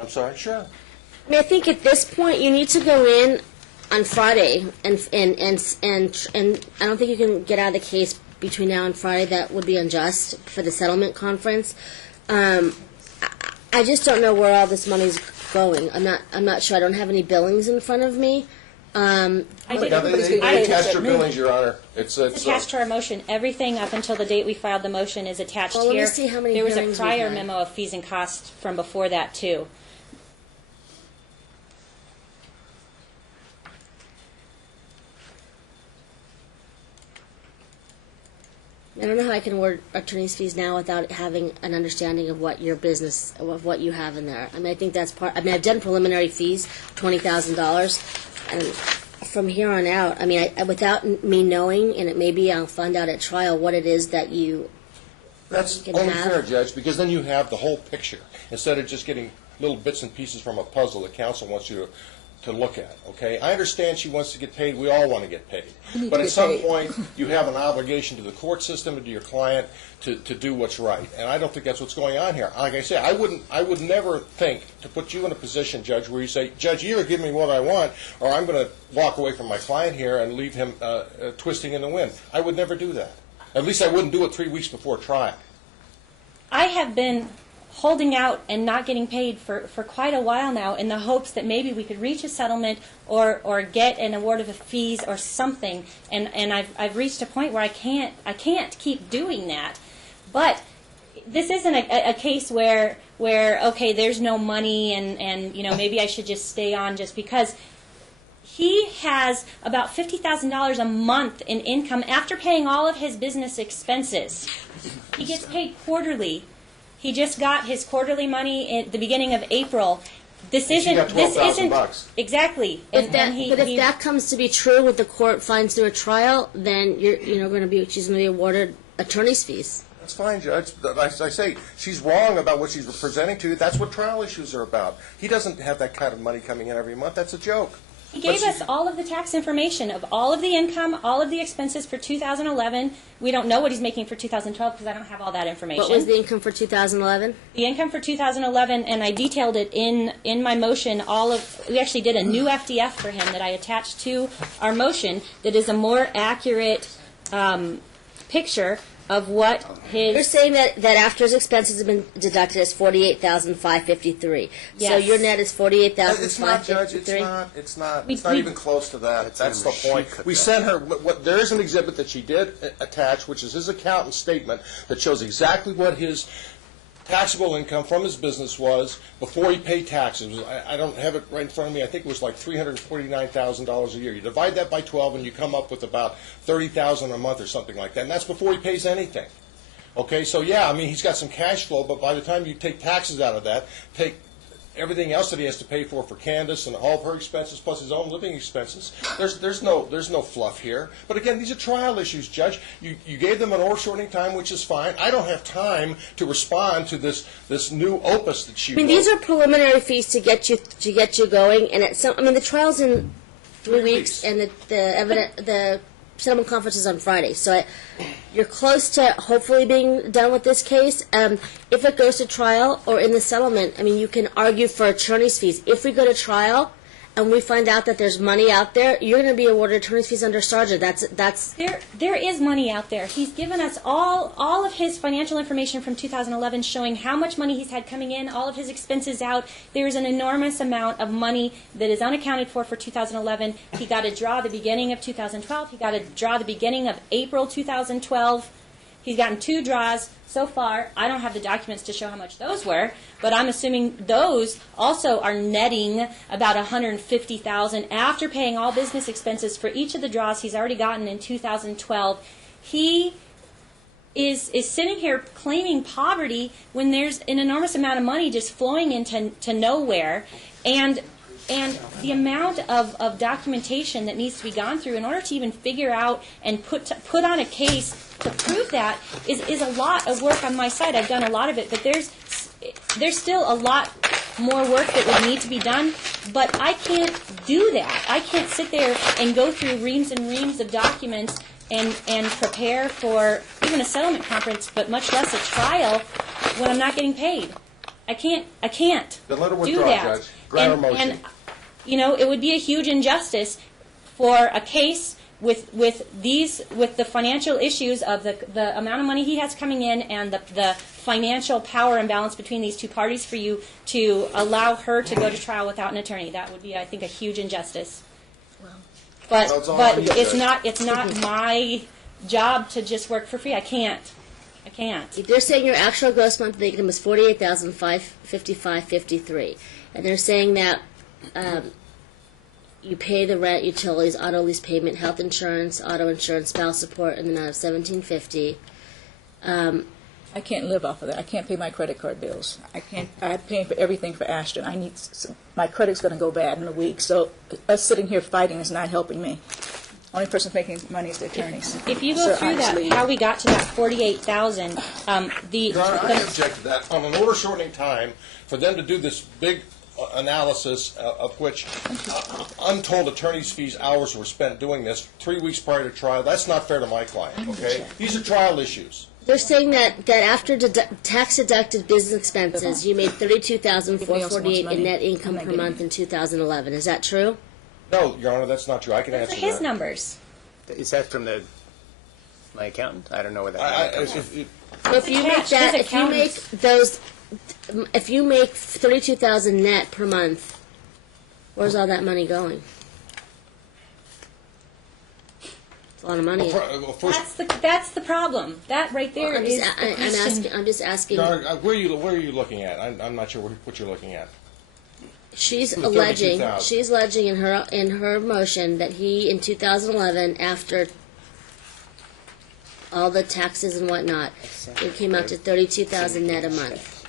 I'm sorry. Sure. I mean, I think at this point you need to go in on Friday, and I don't think you can get out of the case between now and Friday. That would be unjust for the settlement conference. I just don't know where all this money's going. I'm not sure. I don't have any billings in front of me. I did. They attached your billings, Your Honor. It's attached to our motion. Everything up until the date we filed the motion is attached Well, let me here. see how many there was a hearings we prior had. memo of fees and costs from before that, too. I don't know how I can award attorney's fees now without having an understanding of what your business, of what you have in there. I mean, I think that's part. I mean, I've done preliminary fees, $20,000, and from here on out, I mean, without me knowing, and it maybe I'll find out at trial what it is that you. That's can only have. fair, Judge, because then you have the whole picture instead of just getting little bits and pieces from a puzzle that counsel wants you to look at, okay? I understand she wants to get paid. We all want to get paid. But at some point, you have an obligation to the court system and to your client to do what's right. And I don't think that's what's going on here. Like I say, I would never think to put you in a position, Judge, where you say, Judge, you either give me what I want or I'm going to walk away from my client here and leave him twisting in the wind. I would never do that. At least I wouldn't do it 3 weeks before trial. I have been holding out and not getting paid for quite a while now in the hopes that maybe we could reach a settlement or get an award of fees or something, and I've reached a point where I can't keep doing that. But this isn't a case where okay, there's no money and you know, maybe I should just stay on just because. He has about $50,000 a month in income after paying all of his business expenses. He gets paid quarterly. He just got his quarterly money at the beginning of April. This isn't. This isn't exactly. If that comes to be true, what the court finds through a trial, then she's going to be awarded attorney's fees. That's fine, Judge. I say she's wrong about what she's presenting to you. That's what trial issues are about. He doesn't have that kind of money coming in every month. That's a joke. He gave us all of the tax information of all of the income, all of the expenses for 2011. We don't know what he's making for 2012 because I don't have all that information. What was the income for 2011? The income for 2011, and I detailed it in my motion. We actually did a new FDF for him that I attached to our motion that is a more accurate picture of what his. You're saying that after his expenses have been deducted, it's $48,553. Yes. So your net is $48,553. It's not, Judge. It's not. It's not even close to that. That's the point. We sent her. There is an exhibit that she did attach, which is his accountant's statement that shows exactly what his taxable income from his business was before he paid taxes. I don't have it right in front of me. I think it was like $349,000 a year. You divide that by 12 and you come up with about $30,000 a month or something like that. And that's before he pays anything. Okay, so yeah, I mean, he's got some cash flow, but by the time you take taxes out of that, take everything else that he has to pay for Candace and all of her expenses plus his own living expenses, there's no fluff here. But again, these are trial issues, Judge. You gave them an order-shorting time, which is fine. I don't have time to respond to this new opus that she wrote. These are preliminary fees to get you going, and the trial's in 3 weeks, and the settlement conference is on Friday. So you're close to hopefully being done with this case. If it goes to trial or in the settlement, you can argue for attorney's fees. If we go to trial and we find out that there's money out there, you're going to be awarded attorney's fees under Sargent. That's There is money out there. He's given us all of his financial information from 2011 showing how much money he's had coming in, all of his expenses out. There's an enormous amount of money that is unaccounted for 2011. He got a draw the beginning of 2012. He got a draw the beginning of April 2012. He's gotten 2 draws so far. I don't have the documents to show how much those were, but I'm assuming those also are netting about $150,000 after paying all business expenses for each of the draws he's already gotten in 2012. He is sitting here claiming poverty when there's an enormous amount of money just flowing into nowhere, and the amount of documentation that needs to be gone through in order to even figure out and put on a case to prove that is a lot of work on my side. I've done a lot of it, but there's still a lot more work that would need to be done, but I can't do that. I can't sit there and go through reams and reams of documents and prepare for even a settlement conference, but much less a trial when I'm not getting paid. I can't Then let her do withdraw, that. Judge. Grant her motion. And it would be a huge injustice for a case with the financial issues of the amount of money he has coming in and the financial power imbalance between these two parties for you to allow her to go to trial without an attorney. That would be, I think, a huge injustice. But it's not my job to just work for free. I can't. They're saying your actual gross monthly income is $48,555.53, and they're saying that you pay the rent, utilities, auto lease payment, health insurance, auto insurance, spouse support, in the amount of $1,750. I can't live off of that. I can't pay my credit card bills. I'm paying for everything for Ashton. My credit's going to go bad in a week. So us sitting here fighting is not helping me. Only person making money is the attorneys. If you go through that, how we got to that $48,000, Your Honor, I object to that. On an order shortening time, for them to do this big analysis of which untold attorney's fees hours were spent doing this 3 weeks prior to trial, that's not fair to my client, okay? These are trial issues. They're saying that after tax-deducted business expenses, you made $32,448 in net income per month in 2011. Is that true? No, Your Honor, that's not true. I can answer that. his numbers. Is that from my accountant? I don't know where that comes from. So if you make that, if you make $32,000 net per month, where's all that money going? It's a lot of money. Well, first, That's the problem. That right there I'm is just, the question. I'm just asking. Your Honor, where are you looking at? I'm not sure what you're looking at. She's The alleging. 32,000. She's alleging in her motion that he in 2011, after all the taxes and whatnot, it came out to $32,000 net a month.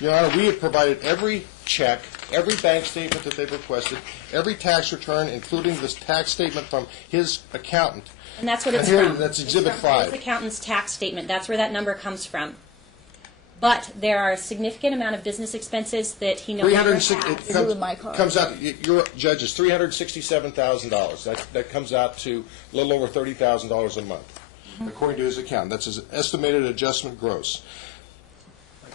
Your Honor, we have provided every check, every bank statement that they've requested, every tax return, including this tax statement from his accountant. And that's what it's And here, from. that's It's Exhibit from 5. His accountant's tax statement. That's where that number comes from. But there are a significant amount of business expenses that he no longer has. Is it with my card? Comes out, your judge is $367,000. That comes out to a little over $30,000 a month, according to his accountant. That's his estimated adjustment gross.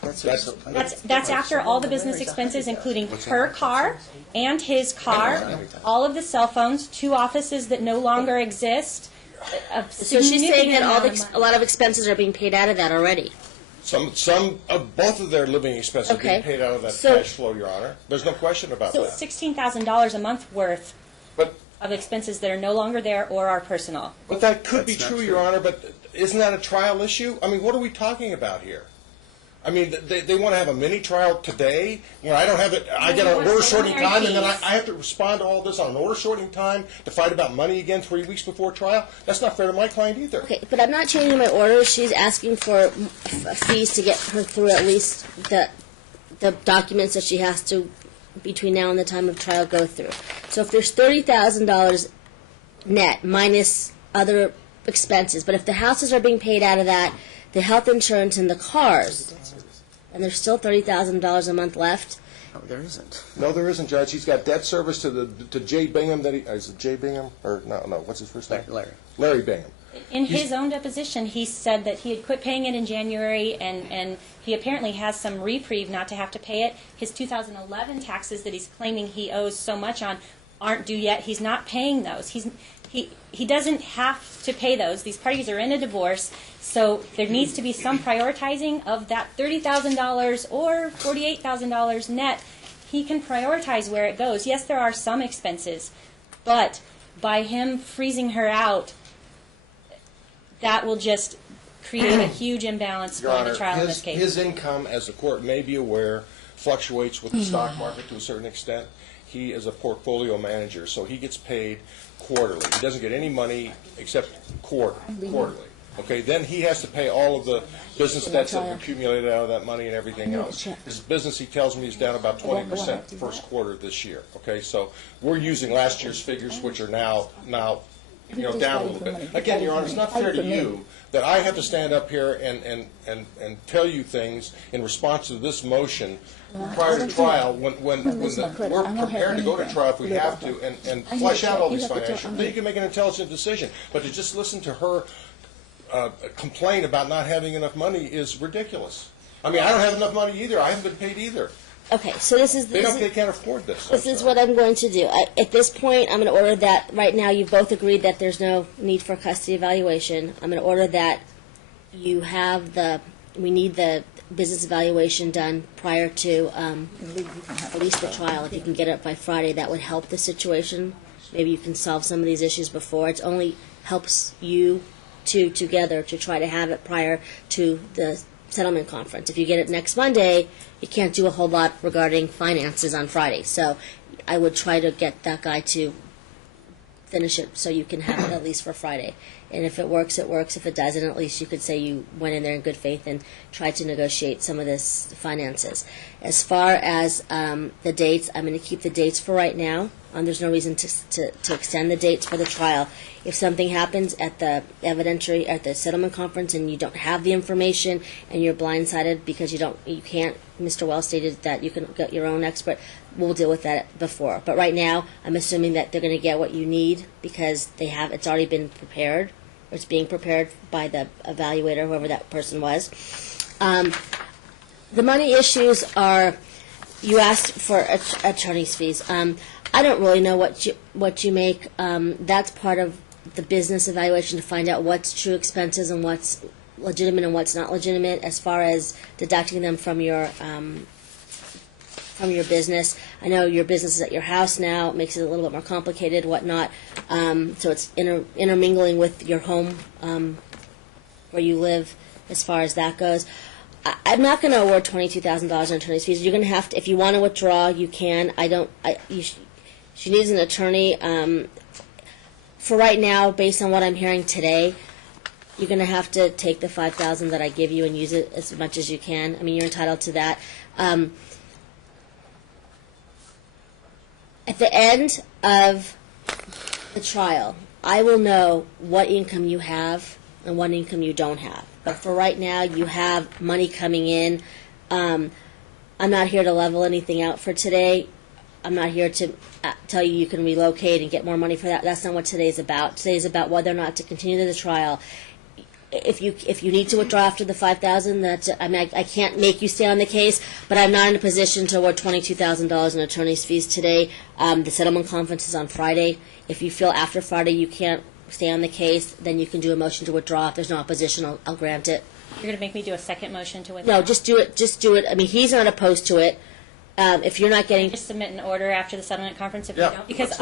That's after all the business expenses, including her car and his car, all of the cell phones, 2 offices that no longer exist. So she's saying that a lot of expenses are being paid out of that already. Some of both of their living expenses are being paid out of that cash flow, Your Honor. There's no question about So that. $16,000 a month worth But of expenses that are no longer there or are personal. that could be true, Your Honor, but isn't that a trial issue? I mean, what are we talking about here? I mean, they want to have a mini trial today when I don't have it. I get an order shortening time, and then I have to respond to all this on an order shortening time to fight about money again 3 weeks before trial. That's not fair to my client either. Okay, but I'm not changing my order. She's asking for fees to get her through at least the documents that she has to, between now and the time of trial, go through. So if there's $30,000 net minus other expenses, but if the houses are being paid out of that, the health insurance and the cars, and there's still $30,000 a month left. No, there isn't. No, there isn't, Judge. He's got debt service to Jay Bingham. Is it Jay Bingham or no? What's his first name? Larry Bingham. In his own deposition, he said that he had quit paying it in January, and he apparently has some reprieve not to have to pay it. His 2011 taxes that he's claiming he owes so much on aren't due yet. He's not paying those. He doesn't have to pay those. These parties are in a divorce, so there needs to be some prioritizing of that $30,000 or $48,000 net. He can prioritize where it goes. Yes, there are some expenses, but by him freezing her out, that will just create a huge imbalance Your for Honor, the trial in this case. his income, as the court may be aware, fluctuates with the stock market to a certain extent. He is a portfolio manager, so he gets paid quarterly. He doesn't get any money except quarterly. Okay, then he has to pay all of the business debts that have accumulated out of that money and everything else. His business, he tells me, is down about 20% the first quarter of this year. Okay, so we're using last year's figures, which are now down a little bit. Again, Your Honor, it's not fair to you that I have to stand up here and tell you things in response to this motion prior to trial when we're prepared to go to trial if we have to and flesh out all these financials. Then you can make an intelligent decision. But to just listen to her complain about not having enough money is ridiculous. I mean, I don't have enough money either. I haven't been paid either. Okay, so this is They can't afford this. This is what I'm going to do. At this point, I'm going to order that. Right now, you've both agreed that there's no need for custody evaluation. I'm going to order that you have we need the business evaluation done prior to at least the trial. If you can get it by Friday, that would help the situation. Maybe you can solve some of these issues before. It only helps you two together to try to have it prior to the settlement conference. If you get it next Monday, you can't do a whole lot regarding finances on Friday. So I would try to get that guy to finish it so you can have it at least for Friday. And if it works, it works. If it doesn't, at least you could say you went in there in good faith and tried to negotiate some of this finances. As far as the dates, I'm going to keep the dates for right now. There's no reason to extend the dates for the trial. If something happens at the evidentiary, at the settlement conference, and you don't have the information and you're blindsided because you can't, Mr. Wells stated that you can get your own expert, we'll deal with that before. But right now, I'm assuming that they're going to get what you need because it's already been prepared, or it's being prepared by the evaluator, whoever that person was. The money issues are, you asked for attorney's fees. I don't really know what you make. That's part of the business evaluation to find out what's true expenses and what's legitimate and what's not legitimate as far as deducting them from your business. I know your business is at your house now. It makes it a little bit more complicated, whatnot. So it's intermingling with your home where you live as far as that goes. I'm not going to award $22,000 in attorney's fees. You're going to have to, if you want to withdraw, you can. She needs an attorney. For right now, based on what I'm hearing today, you're going to have to take the $5,000 that I give you and use it as much as you can. I mean, you're entitled to that. At the end of the trial, I will know what income you have and what income you don't have. But for right now, you have money coming in. I'm not here to level anything out for today. I'm not here to tell you can relocate and get more money for that. That's not what today's about. Today's about whether or not to continue the trial. If you need to withdraw after the $5,000, I can't make you stay on the case, but I'm not in a position to award $22,000 in attorney's fees today. The settlement conference is on Friday. If you feel after Friday you can't stay on the case, then you can do a motion to withdraw. If there's no opposition, I'll grant it. You're going to make me do a second motion to withdraw? No, just do it. Just do it. I mean, he's not opposed to it. If you're not getting, just submit an order after the settlement conference if Yeah, you don't, because that's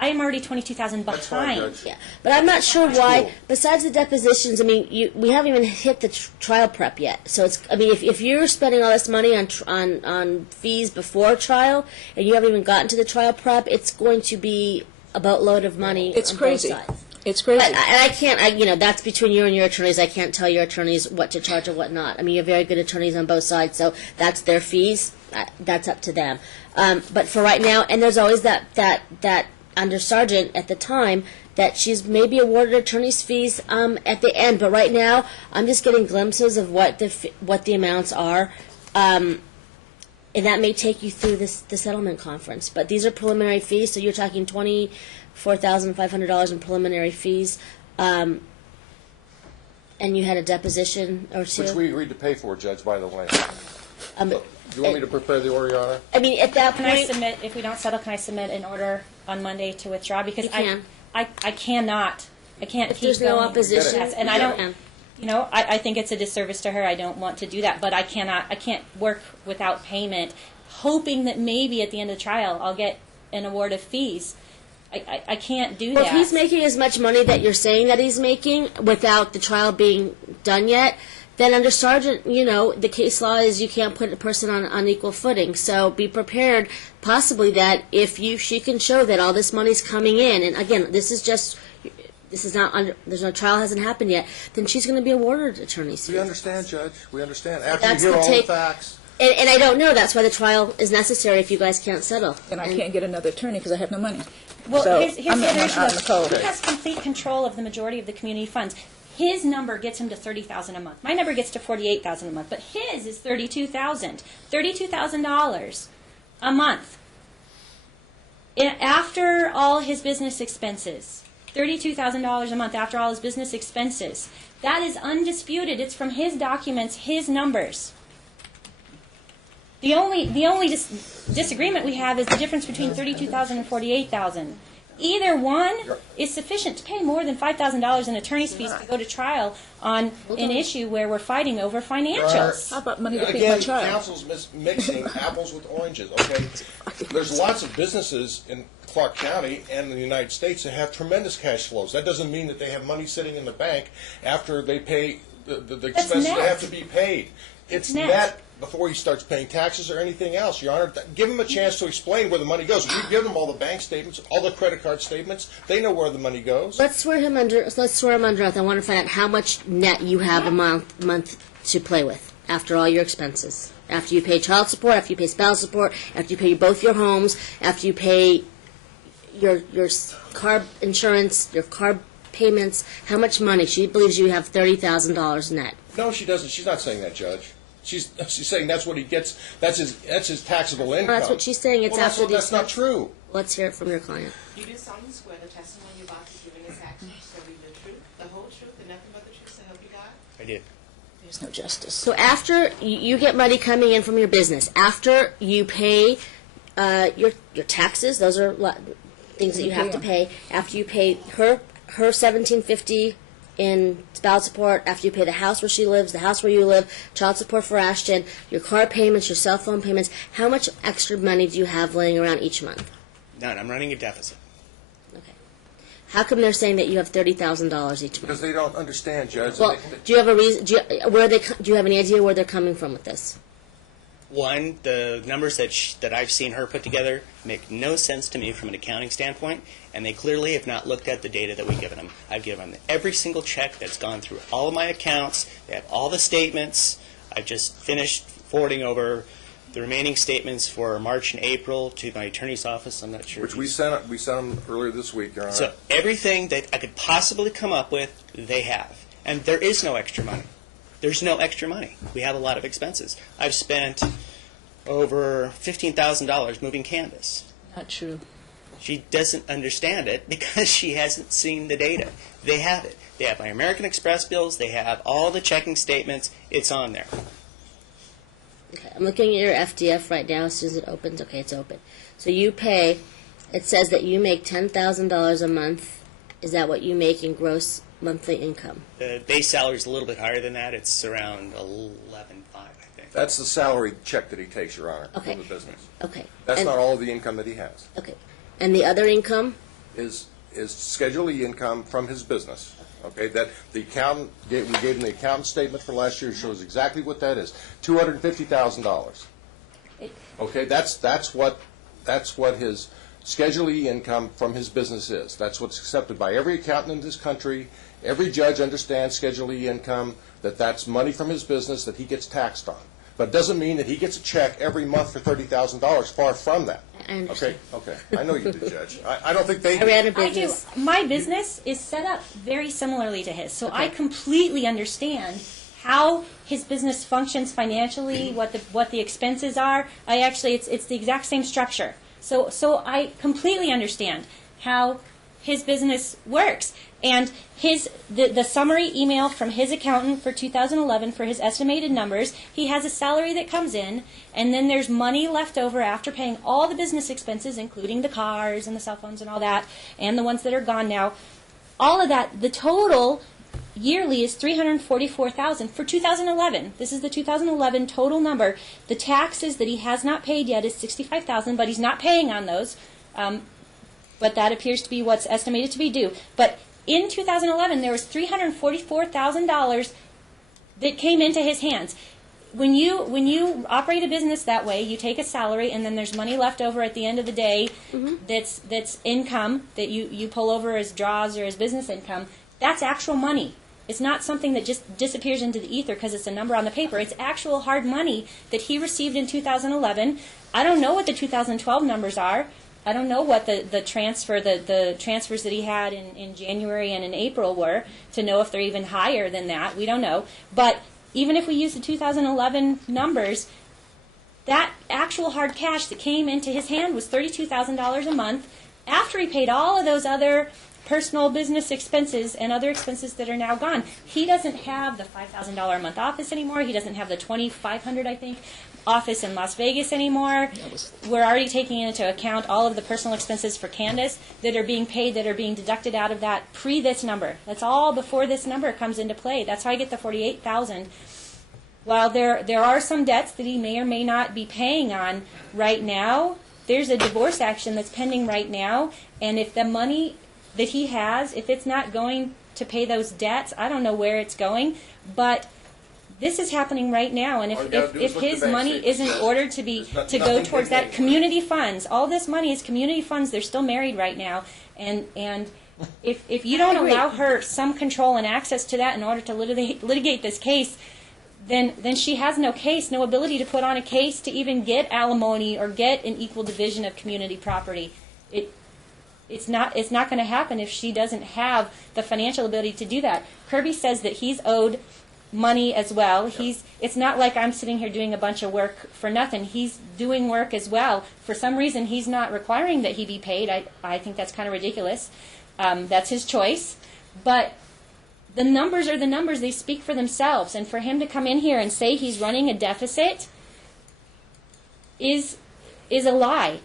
I am already $22,000 That's fine, behind. Judge. yeah, but I'm not sure why. cool. Besides the depositions, I mean, we haven't even hit the trial prep yet. So it's, I mean, if you're spending all this money on fees before trial and you haven't even gotten to the trial prep, it's going to be a boatload of money. It's on crazy. Both sides. It's crazy. And I can't, that's between you and your attorneys. I can't tell your attorneys what to charge or what not. I mean, you're very good attorneys on both sides, so that's their fees. That's up to them. But for right now, and there's always that under sergeant at the time that she's maybe awarded attorney's fees at the end. But right now, I'm just getting glimpses of what the amounts are. And that may take you through the settlement conference. But these are preliminary fees, so you're talking $24,500 in preliminary fees. And you had a deposition or two. Which we agreed to pay for, Judge, by the way. Do you want me to prepare the order, Your Honor? I mean, at that Can I point, submit, if we don't settle, can I submit an order on Monday to withdraw? Because You can. I can't if keep there's no going. opposition, Yes, and I you don't, can. I think it's a disservice to her. I don't want to do that, but I can't work without payment, hoping that maybe at the end of the trial I'll get an award of fees. I can't do Well, that. if he's making as much money that you're saying that he's making without the trial being done yet, then under sergeant, the case law is you can't put a person on equal footing. So be prepared, possibly that if she can show that all this money's coming in, and again, this is not there's no trial hasn't happened yet, then she's going to be awarded attorney's fees. We understand, Judge. We understand. After That's you hear the all the take- facts. And I don't know. That's why the trial is necessary if you guys can't settle. And I can't get another attorney because I have no money. Well, So, here's I'm the other issue. out in the cold. He has complete control of the majority of the community funds. His number gets him to $30,000 a month. My number gets to $48,000 a month, but his is $32,000. $32,000 a month. After all his business expenses. $32,000 a month after all his business expenses. That is undisputed. It's from his documents, his numbers. The only disagreement we have is the difference between $32,000 and $48,000. Either one is sufficient to pay more than $5,000 in attorney's fees to go to trial on an issue where we're fighting over financials. How about money to pay my Again, child? council's mixing apples with oranges, okay? There's lots of businesses in Clark County and in the United States that have tremendous cash flows. That doesn't mean that they have money sitting in the bank after they pay the expenses that have to be paid. It's net before he starts paying taxes or anything else, Your Honor. Give him a chance to explain where the money goes. We give them all the bank statements, all the credit card statements. They know where the money goes. Let's swear him under oath. I want to find out how much net you have a month to play with after all your expenses. After you pay child support, after you pay spousal support, after you pay both your homes, after you pay your car insurance, your car payments, how much money? She believes you have $30,000 net. No, she doesn't. She's not saying that, Judge. She's saying that's what he gets. That's his taxable income. Well, that's what she's saying. It's after these. That's not true. Let's hear it from your client. You do solemnly swear the testimony you're about to give in this action shall be the truth, the whole truth, and nothing but the truth, so help you God? I did. There's no justice. So after you get money coming in from your business, after you pay your taxes, those are things that you have to pay. After you pay her $1,750 in spousal support, after you pay the house where she lives, the house where you live, child support for Ashton, your car payments, your cell phone payments, how much extra money do you have laying around each month? None. I'm running a deficit. Okay. How come they're saying that you have $30,000 each month? Because they don't understand, Judge. Well, do you have a reason? Do you have any idea where they're coming from with this? One, the numbers that I've seen her put together make no sense to me from an accounting standpoint, and they clearly have not looked at the data that we've given them. I've given them every single check that's gone through all of my accounts. They have all the statements. I've just finished forwarding over the remaining statements for March and April to my attorney's office. I'm not sure. Which we sent them earlier this week, Your Honor. So everything that I could possibly come up with, they have. And there is no extra money. There's no extra money. We have a lot of expenses. I've spent over $15,000 moving canvas. Not true. She doesn't understand it because she hasn't seen the data. They have it. They have my American Express bills. They have all the checking statements. It's on there. Okay, I'm looking at your FDF right now as soon as it opens. Okay, it's open. So you pay, it says that you make $10,000 a month. Is that what you make in gross monthly income? The base salary is a little bit higher than that. It's around $11,500, I think. That's the salary check that he takes, Your Honor, Okay. from the business. Okay. That's And- not all of the income that he has. Okay. And the other income? Is Schedule E income from his business. Okay, that the accountant we gave him the accountant statement for last year shows exactly what that is. $250,000. Okay, that's what his Schedule E income from his business is. That's what's accepted by every accountant in this country. Every judge understands Schedule E income, that's money from his business that he gets taxed on. But it doesn't mean that he gets a check every month for $30,000. Far from that. I understand. Okay. I know you do, Judge. I don't think they I ran a I do. business. My business is set up very similarly to his, so I completely understand how his business functions financially, what the expenses are. It's the exact same structure. So I completely understand how his business works. And the summary email from his accountant for 2011 for his estimated numbers, he has a salary that comes in, and then there's money left over after paying all the business expenses, including the cars and the cell phones and all that, and the ones that are gone now. All of that, the total yearly is $344,000 for 2011. This is the 2011 total number. The taxes that he has not paid yet is $65,000, but he's not paying on those. But that appears to be what's estimated to be due. But in 2011, there was $344,000 that came into his hands. When you operate a business that way, you take a salary, and then there's money left over at the end of the day. That's income that you pull over as draws or as business income. That's actual money. It's not something that just disappears into the ether because it's a number on the paper. It's actual hard money that he received in 2011. I don't know what the 2012 numbers are. I don't know what the transfers that he had in January and in April were to know if they're even higher than that. We don't know. But even if we use the 2011 numbers, that actual hard cash that came into his hand was $32,000 a month after he paid all of those other personal business expenses and other expenses that are now gone. He doesn't have the $5,000 a month office anymore. He doesn't have the $2,500, I think. office in Las Vegas anymore. We're already taking into account all of the personal expenses for Candace that are being paid, that are being deducted out of that pre this number. That's all before this number comes into play. That's how I get the $48,000. While there are some debts that he may or may not be paying on right now, there's a divorce action that's pending right now, and if the money that he has, if it's not going to pay those debts, I don't know where it's going, but this is happening right now, and if his money isn't ordered to go towards that, community funds, all this money is community funds, they're still married right now, and if you don't allow her some control and access to that in order to litigate this case, then she has no case, no ability to put on a case to even get alimony or get an equal division of community property. It's not going to happen if she doesn't have the financial ability to do that. Kirby says that he's owed money as well. It's not like I'm sitting here doing a bunch of work for nothing. He's doing work as well. For some reason, he's not requiring that he be paid. I think that's kind of ridiculous. That's his choice. But the numbers are the numbers. They speak for themselves. And for him to come in here and say he's running a deficit is a lie.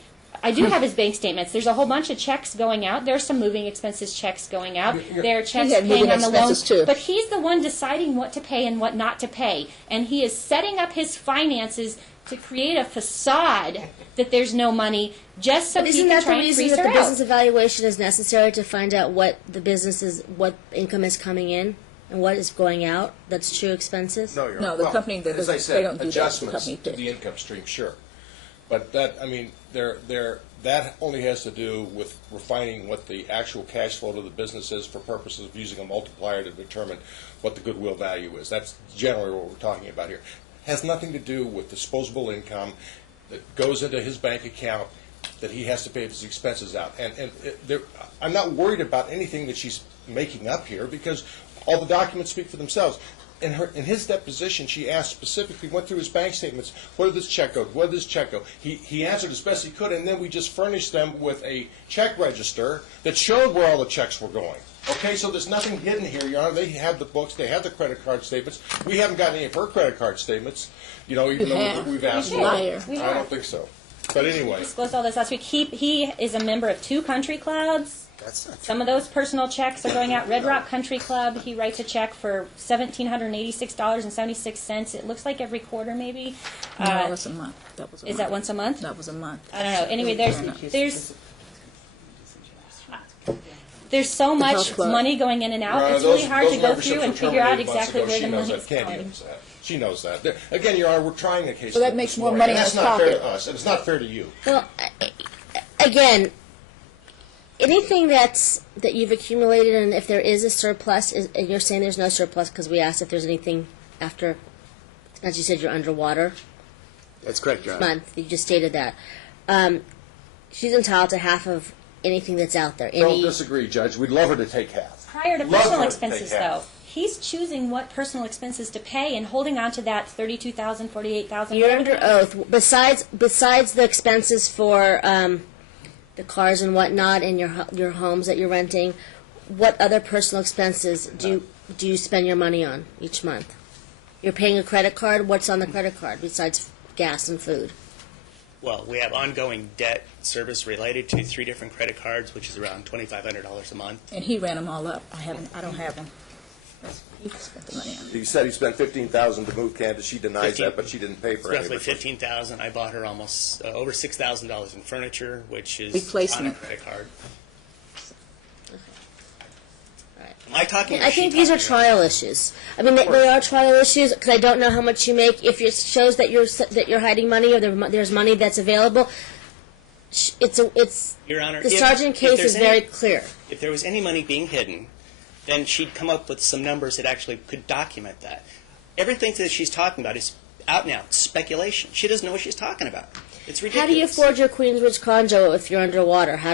I do have his bank statements. There's a whole bunch of checks going out. There are some moving expenses checks going out. There are checks paying on the loans. Too. But he's the one deciding what to pay and what not to pay. And he is setting up his finances to create a facade that there's no money just so he can try and freeze her out. Isn't that the reason that the business evaluation is necessary, to find out what the business is, what income is coming in and what is going out? That's true expenses? No, you're No, not. the Well, company, as I they said, don't do that. The adjustments company to did. the income stream, sure. But that, I mean, that only has to do with refining what the actual cash flow to the business is for purposes of using a multiplier to determine what the goodwill value is. That's generally what we're talking about here. Has nothing to do with disposable income that goes into his bank account that he has to pay his expenses out. I'm not worried about anything that she's making up here, because all the documents speak for themselves. In his deposition, she asked specifically, went through his bank statements, where did this check go, where did this check go? He answered as best he could, and then we just furnished them with a check register that showed where all the checks were going. Okay, so there's nothing hidden here, Your Honor. They have the books, they have the credit card statements. We haven't got any of her credit card statements, even though we've asked for Liar. them. I don't think so. But anyway. Disclosed all this last week. He is a member of 2 country clubs. Some of those personal checks are going out. Red Rock Country Club, he writes a check for $1,786.76. It looks like every quarter, maybe. No, that's a month. Is that once a month? That was a month. I don't know. Anyway, there's so much money going in and out. It's really hard to go through and figure out exactly where the money is going. She knows that. Again, Your Honor, we're trying a case. So that makes more money in his pocket. That's not fair pocket. to us, and it's not fair to you. Well, again, anything that you've accumulated, and if there is a surplus, and you're saying there's no surplus because we asked if there's anything after, as you said, you're underwater. That's correct, Your Honor. Month, you just stated that. She's entitled to half of anything that's out there. Don't disagree, Judge. We'd love her to take half. Prior to Love personal her to expenses, take half. though, he's choosing what personal expenses to pay and holding on to that $32,000, $48,000. You're under oath. Besides the expenses for the cars and whatnot, and your homes that you're renting, what other personal expenses do you spend your money on each month? You're paying a credit card. What's on the credit card besides gas and food? Well, we have ongoing debt service related to 3 different credit cards, which is around $2,500 a month. And he ran them all up. I don't have them. He spent the money on them. He said he spent $15,000 to move Candace. She denies that, but she didn't pay for any of Roughly it. $15,000. I bought her almost over $6,000 in furniture, which is Replacement. on a credit card. Right. Am I talking? I think these are trial issues. I mean, they are trial issues because I don't know how much you make. If it shows that you're hiding money or there's money that's available, it's Your Honor, the if sergeant case there's is very clear. If there was any money being hidden, then she'd come up with some numbers that actually could document that. Everything that she's talking about is out now, speculation. She doesn't know what she's talking about. It's ridiculous. How do you afford your Queensridge condo if you're underwater? How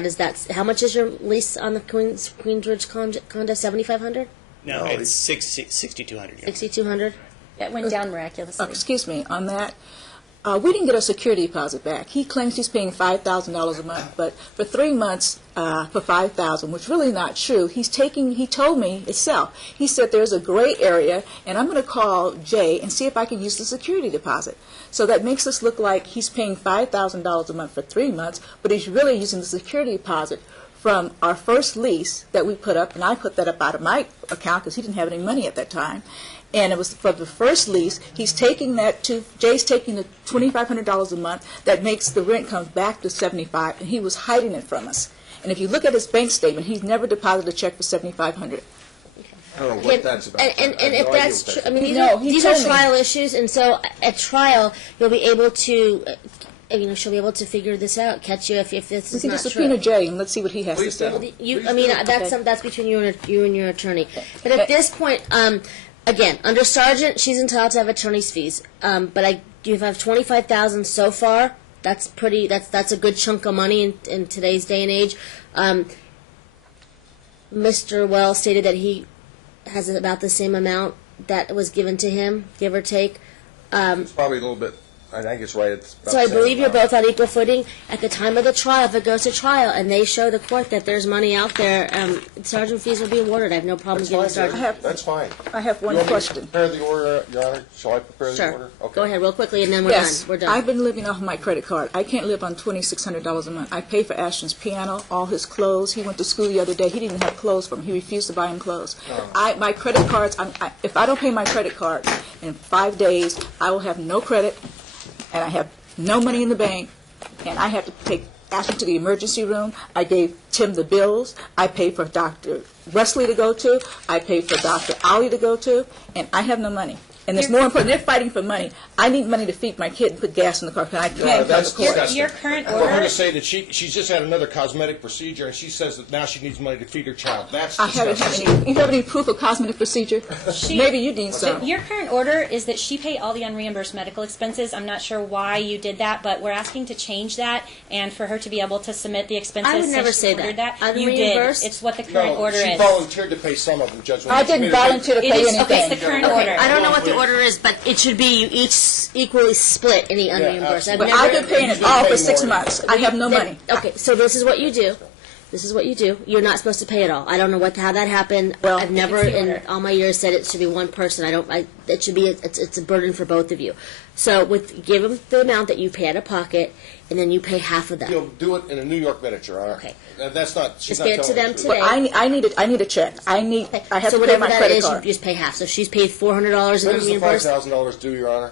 much is your lease on the Queensridge condo? $7,500? No, it's $6,200. $6,200? That went down miraculously. Excuse me, on that, We didn't get a security deposit back. He claims he's paying $5,000 a month, but for 3 months, for $5,000, which is really not true. He told me itself. He said there's a gray area, and I'm going to call Jay and see if I can use the security deposit. So that makes us look like he's paying $5,000 a month for 3 months, but he's really using the security deposit from our first lease that we put up, and I put that up out of my account because he didn't have any money at that time. And it was for the first lease. He's taking that to, Jay's taking the $2,500 a month. That makes the rent come back to $7,500, and he was hiding it from us. And if you look at his bank statement, he's never deposited a check for $7,500. I don't know what that's about. And I have if no that's idea true, I what mean, these are trial issues, and so at trial, you'll be able to, she'll be able to figure this out, catch you if this We is can not just true. subpoena Jay and let's see what he has to Please say. do. That's between you and your attorney. But at this point, again, under sergeant, she's entitled to have attorney's fees. But you have $25,000 so far. That's pretty. That's a good chunk of money in today's day and age. Mr. Wells stated that he has about the same amount that was given to him, give or take. It's probably a little bit, I think it's right. It's about So I the same believe you're amount. both on equal footing. At the time of the trial, if it goes to trial and they show the court that there's money out there, sergeant fees will be awarded. I have no problem That's giving fine, sergeant. Judge. That's fine. I have one You want me to question. prepare the order, Your Honor? Shall I prepare the Sure. order? Okay. Go ahead, real quickly, and then we're Yes, done. We're done. I've been living off my credit card. I can't live on $2,600 a month. I pay for Ashton's piano, all his clothes. He went to school the other day. He didn't even have clothes for him. He refused to buy him clothes. My credit cards, if I don't pay my credit card in 5 days, I will have no credit, and I have no money in the bank, and I have to take Ashton to the emergency room. I gave Tim the bills. I paid for Dr. Wesley to go to. I paid for Dr. Ali to go to, and I have no money. And it's more important. They're fighting for money. I need money to feed my kid and put gas in the car because I can't come that's to court. disgusting. Your current For her order, to say that she's just had another cosmetic procedure and she says that now she needs money to feed her child. That's I haven't had disgusting. any. You have any proof of cosmetic procedure? Maybe you need some. your current order is that she pay all the unreimbursed medical expenses. I'm not sure why you did that, but we're asking to change that and for her to be able to submit the expenses. I would since never she say ordered that. You did. Unreimbursed? It's what the current No, order she is. volunteered to pay some of them, Judge. when I she didn't committed it. volunteer to It pay is, anything. okay, it's the current order. I don't know what the order is, but it should be you each equally split any unreimbursed. absolutely. I've But never- I've been paying it all for 6 more. months. I have no money. Okay, so this is what you do. This is what you do. You're not supposed to pay it all. I don't know how that happened. Well, I've never it's the in order. all my years said it should be one person. It should be it's a burden for both of you. So give them the amount that you pay out of pocket, and then you pay half of that. You'll do it in a New York minute, Your Honor. Okay. That's not. She's Just not pay it to telling them the truth. today. But I need a check. I have so to pay whatever my that credit is, card. you just pay half. So she's paid $400 in When does the unreimbursed. $5,000 due, Your Honor?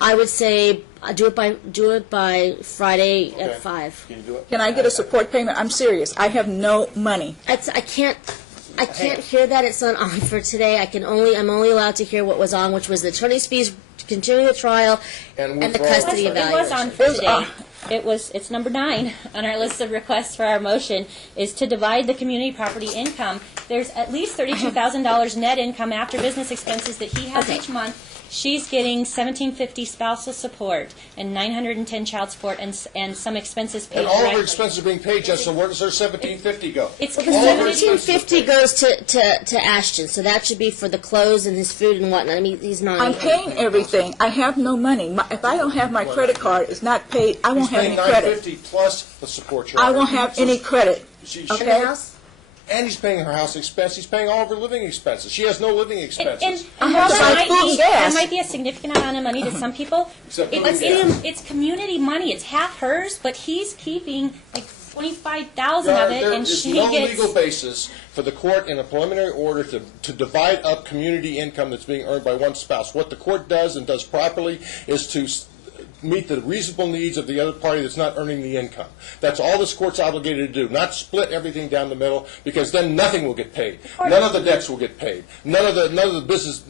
I would say do it by Friday Okay. at 5. Can you do it? Can I get a support payment? I'm serious. I have no money. I can't hear that. It's not on for today. I'm only allowed to hear what was on, which was the attorney's fees, continuing the trial, And and the withdrawal. custody It was evaluation. on for today. It's number 9 on our list of requests for our motion is to divide the community property income. There's at least $32,000 net income after business expenses that he has Okay. each month. She's getting $1,750 spousal support and $910 child support and some expenses paid And all of her directly. expenses are being paid, Judge, so where does her $1,750 go? It's The All of her community. expenses are $1,750 paid. goes to Ashton, so that should be for the clothes and his food and whatnot. I mean, he's not. I'm paying everything. I have no money. If I don't have my credit card, it's not paid. I won't He's have paying any credit. $950 plus the support, Your I Honor. won't have So any credit. she- In the Okay? house? And he's paying her house expense. He's paying all of her living expenses. She has no living expenses. And I have while to buy that food and gas. might be a significant amount of money to some people, Except it's, food and gas. it's community money. It's half hers, but he's keeping like 25,000 Your of Honor, it, there and is she no gets. legal basis for the court in a preliminary order to divide up community income that's being earned by one spouse. What the court does and does properly is to meet the reasonable needs of the other party that's not earning the income. That's all this court's obligated to do, not split everything down the middle, because then nothing will get paid. None of the debts will get paid. None of the business,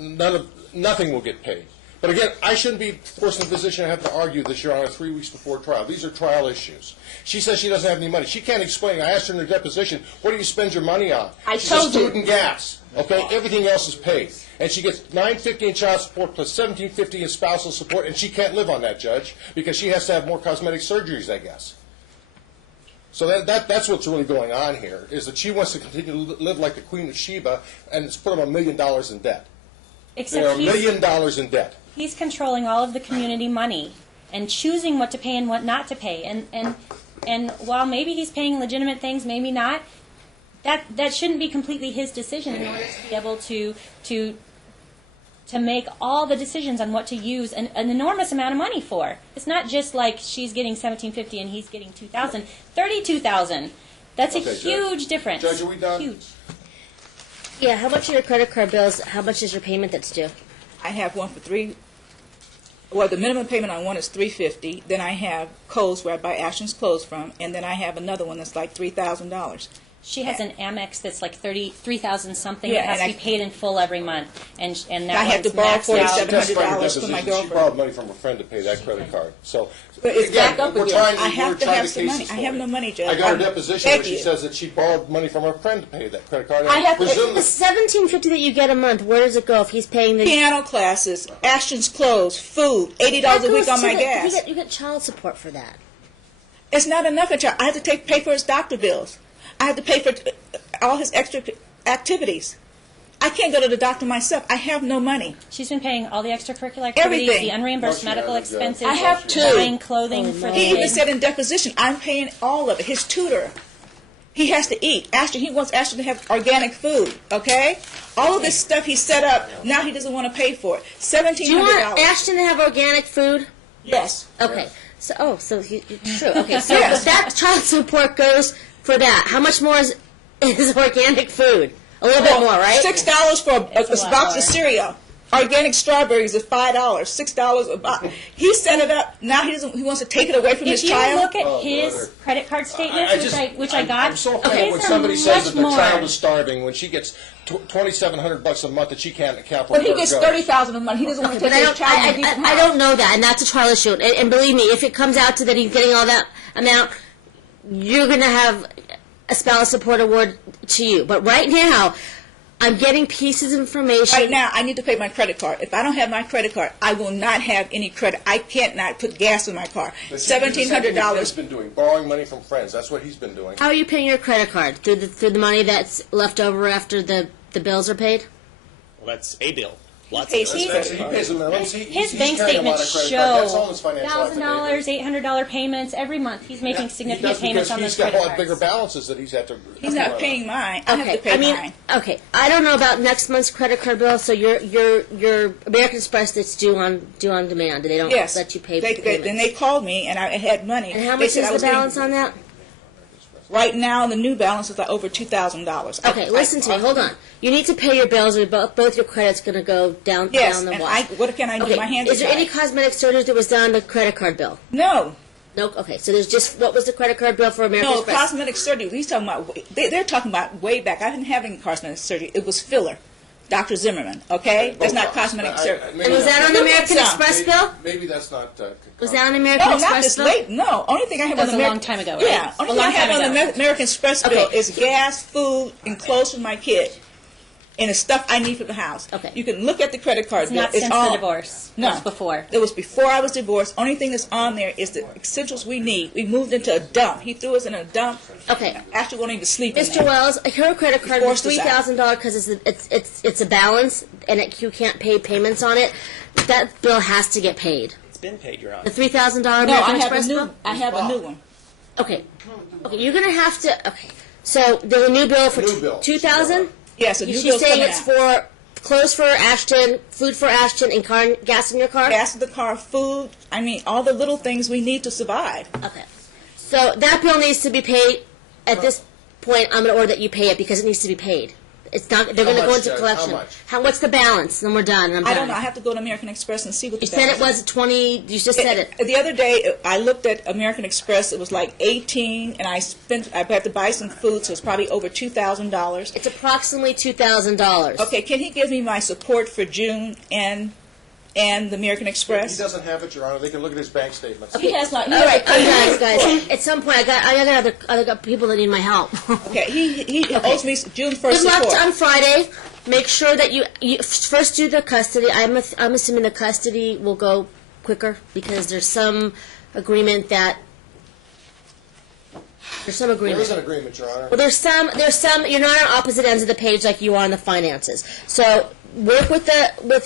nothing will get paid. But again, I shouldn't be forced in a position to have to argue this, Your Honor, 3 weeks before trial. These are trial issues. She says she doesn't have any money. She can't explain. I asked her in her deposition, what do you spend your money on? I She says told you. food and gas. Okay, everything else is paid. And she gets $950 in child support plus $1,750 in spousal support, and she can't live on that, Judge, because she has to have more cosmetic surgeries, I guess. So that's what's really going on here, is that she wants to continue to live like the Queen of Sheba, and it's put them $1 million in debt. They are Except $1 million in debt. he's controlling all of the community money, and choosing what to pay and what not to pay. And while maybe he's paying legitimate things, maybe not, that shouldn't be completely his decision in order to be able to make all the decisions on what to use an enormous amount of money for. It's not just like she's getting $1,750 and he's getting $2,000, $32,000. That's Okay, a huge difference. Judge, are we done? Huge. Yeah, how much are your credit card bills? How much is your payment that's due? I have one for well, the minimum payment on one is $350. Then I have Kohl's where I buy Ashton's clothes from, and then I have another one that's like $3,000. She has an Amex that's like $3,000 something. Yeah, It has to and be paid in full every month, and that I have one's to borrow maxed out. $4,700 for my She girlfriend. borrowed money from a friend to pay that credit card. So But it's again, back up we're again. trying to- I have we're to trying have to some case money. this I for have you. no money, Judge. I got her I'm- deposition where Thank she you. says that she borrowed money from her friend to pay that credit card. I have to- The Presumably- $1,750 that you get a month, where does it go if he's paying the Piano classes, Ashton's clothes, food, $80 a week on my gas. You get child support for that. It's not enough. I have to pay for his doctor bills. I have to pay for all his extra activities. I can't go to the doctor myself. I have no money. She's been paying all the extracurricular activities, Everything. the unreimbursed she medical hasn't, Judge. expenses, I have to. buying clothing for the He even kid. said in deposition, I'm paying all of it. His tutor. He has to eat. He wants Ashton to have organic food, okay? All of this stuff he set up, now he doesn't want to pay for it. $1,700. Do you want Ashton to have organic food? Yes. Okay. So, true. Okay, so Yes. that child support goes for that. How much more is organic food? A little bit more, right? $6 for a It's a lot box more. of cereal. Organic strawberries is $5. $6 a box. He set it up. Now he wants to take it away from If his you child. look at Oh, his brother. credit card statements, which I got, I'm so offended his when are somebody says much that the more. child is starving when she gets $2,700 a month that she can't account for. But he where it gets goes. $30,000 a month. He doesn't want to But take I his don't, child to a decent I house. don't know that, and that's a trial issue. And believe me, if it comes out to that he's getting all that amount, you're going to have a spouse support award to you. But right now, I'm getting pieces of information. Right now, I need to pay my credit card. If I don't have my credit card, I will not have any credit. I can't not put gas in my car. But you do the same thing your $1,700. kid's been doing, borrowing money from friends. That's what he's been doing. How are you paying your credit card? Through the money that's left over after the bills are paid? Well, that's a bill. Lots pays of his bills. He pays the minimums. His He's bank carrying a lot statements of credit cards. That's all show his financial $1,000, $800 payments every month. He's making significant payments on those He's got credit a lot bigger cards. balances that he's had to. He's not paying mine. I have to pay mine. Okay. I don't know about next month's credit card bill. So your American Express that's due on demand. They don't Yes. let you pay Then they called me, and I had money. And how They much said is I the was getting- balance on that? Right now, the new balance is like over $2,000. Okay, listen to me. Hold on. You need to pay your bills, or both your credits going to go down Yes, down the and wash. what can I do? Okay. My hands Is are there any tied. cosmetic surgery that was done on the credit card bill? No. No. Okay. So there's just what was the credit card bill for American No, Express? cosmetic surgery. He's talking about. They're talking about way back. I didn't have any cosmetic surgery. It was filler. Dr. Zimmerman. Okay, that's not cosmetic surgery. And was that on the American some. Express bill? Maybe that's not. Was that on the American No, Express not this bill? late. No, only thing I have That on was the a Ameri- long time ago, right? Yeah, A only thing long I have time on the ago. American Express bill Okay. is gas, food, and clothes for my kid, and the stuff I need for the house. Okay. You can look at the credit card It's bill. not since the all- divorce. No, It was before. It was before I was divorced. Only thing that's on there is the essentials we need. We moved into a dump. He threw us in a dump. Okay. Actually, won't even sleep in Mr. there. Wells, her credit card was forced us out. $3,000 because it's a balance and you can't pay payments on it. That bill has to get paid. It's been paid, Your The Honor. $3,000 No, American I have Express a new. bill. I have a new one. Okay. Okay, you're gonna have to. Okay. So there's a new bill for New bill. 2,000. Yes, a new She's bill's saying coming it's out. for clothes for Ashton, food for Ashton, and gas in your car. Gas in the car, food. I mean, all the little things we need to survive. Okay. So that bill needs to be paid. At this point, I'm gonna order that you pay it because it needs to be paid. It's not. They're How gonna go much, into Judge? collection. How much? What's the balance? Then we're done. And I'm done. I don't know. I have to go to American Express and see what the You said it balance was 20. You just said it. The other day, I looked at American Express. It was like 18, and I had to buy some food, so it's probably over $2,000. It's approximately $2,000. Okay, can he give me my support for June and the American He Express? doesn't have it, Your Honor. They can look at his bank statements. He has not. All right, guys. At some point, I got people that need my help. Okay, he owes me June 1st Good luck support. on Friday. Make sure that you first do the custody. I'm assuming the custody will go quicker because there's some agreement that there's some There agreement. is an agreement, Your Honor. Well, there's some. You're not on opposite ends of the page like you are on the finances. So work with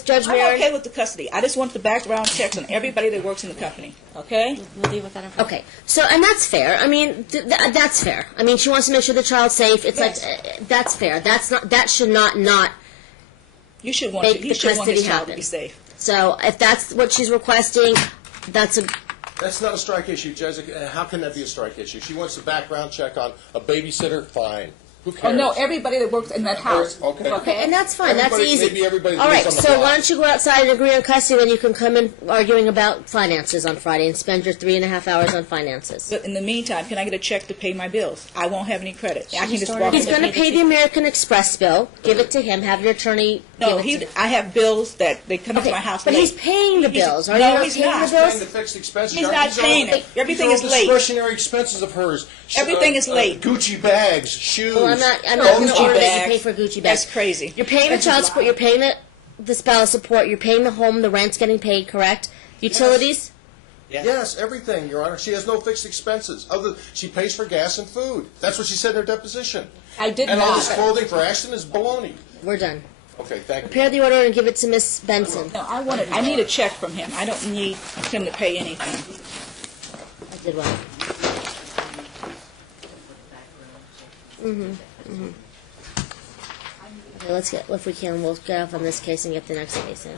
Judge I'm Marin. okay with the custody. I just want the background checks on everybody that works in the company. Okay? We'll deal with that. Okay, so, and that's fair. I mean, that's fair. I mean, she wants to make sure the child's safe. It's Yes. like, that's fair. That should not. You should want Make you the should want custody this child to happen. be safe. So if that's what she's requesting, that's a, That's not a strike issue, Judge. How can that be a strike issue? She wants a background check on a babysitter, fine. Who Oh cares? no, everybody that works in that house. Okay. and that's fine. That's Everybody- easy. maybe everybody that All right, lives on the so block. why don't you go outside and agree on custody, then you can come in arguing about finances on Friday and spend your 3.5 hours on finances. But in the meantime, can I get a check to pay my bills? I won't have any credit. I can just started walk He's in. going to pay the American Express bill. Give it to him. Have your attorney. No, give it to I have bills that they come to Okay, my house but late. he's paying the bills. Are no, you not he's paying not. the bills? Paying the fixed expenses. He's These not are all- paying it. Everything these is are all late. discretionary expenses of hers. Everything is late. Gucci bags, shoes. Well, I'm not going to Gucci order that you bags. pay for Gucci bags. That's crazy. You're paying the child support. You're paying the spouse support. You're paying the home. The rent's getting paid. Correct. Utilities. Yes, everything, Your Honor. She has no fixed expenses. She pays for gas and food. That's what she said in her deposition. I did And all not. this clothing for Ashton is baloney. We're done. Okay, thank you. Prepare the order and give it to Miss Benson. No, I need a check from him. I don't need him to pay anything. I did well. Okay, let's get, if we can, we'll get off on this case and get the next case in.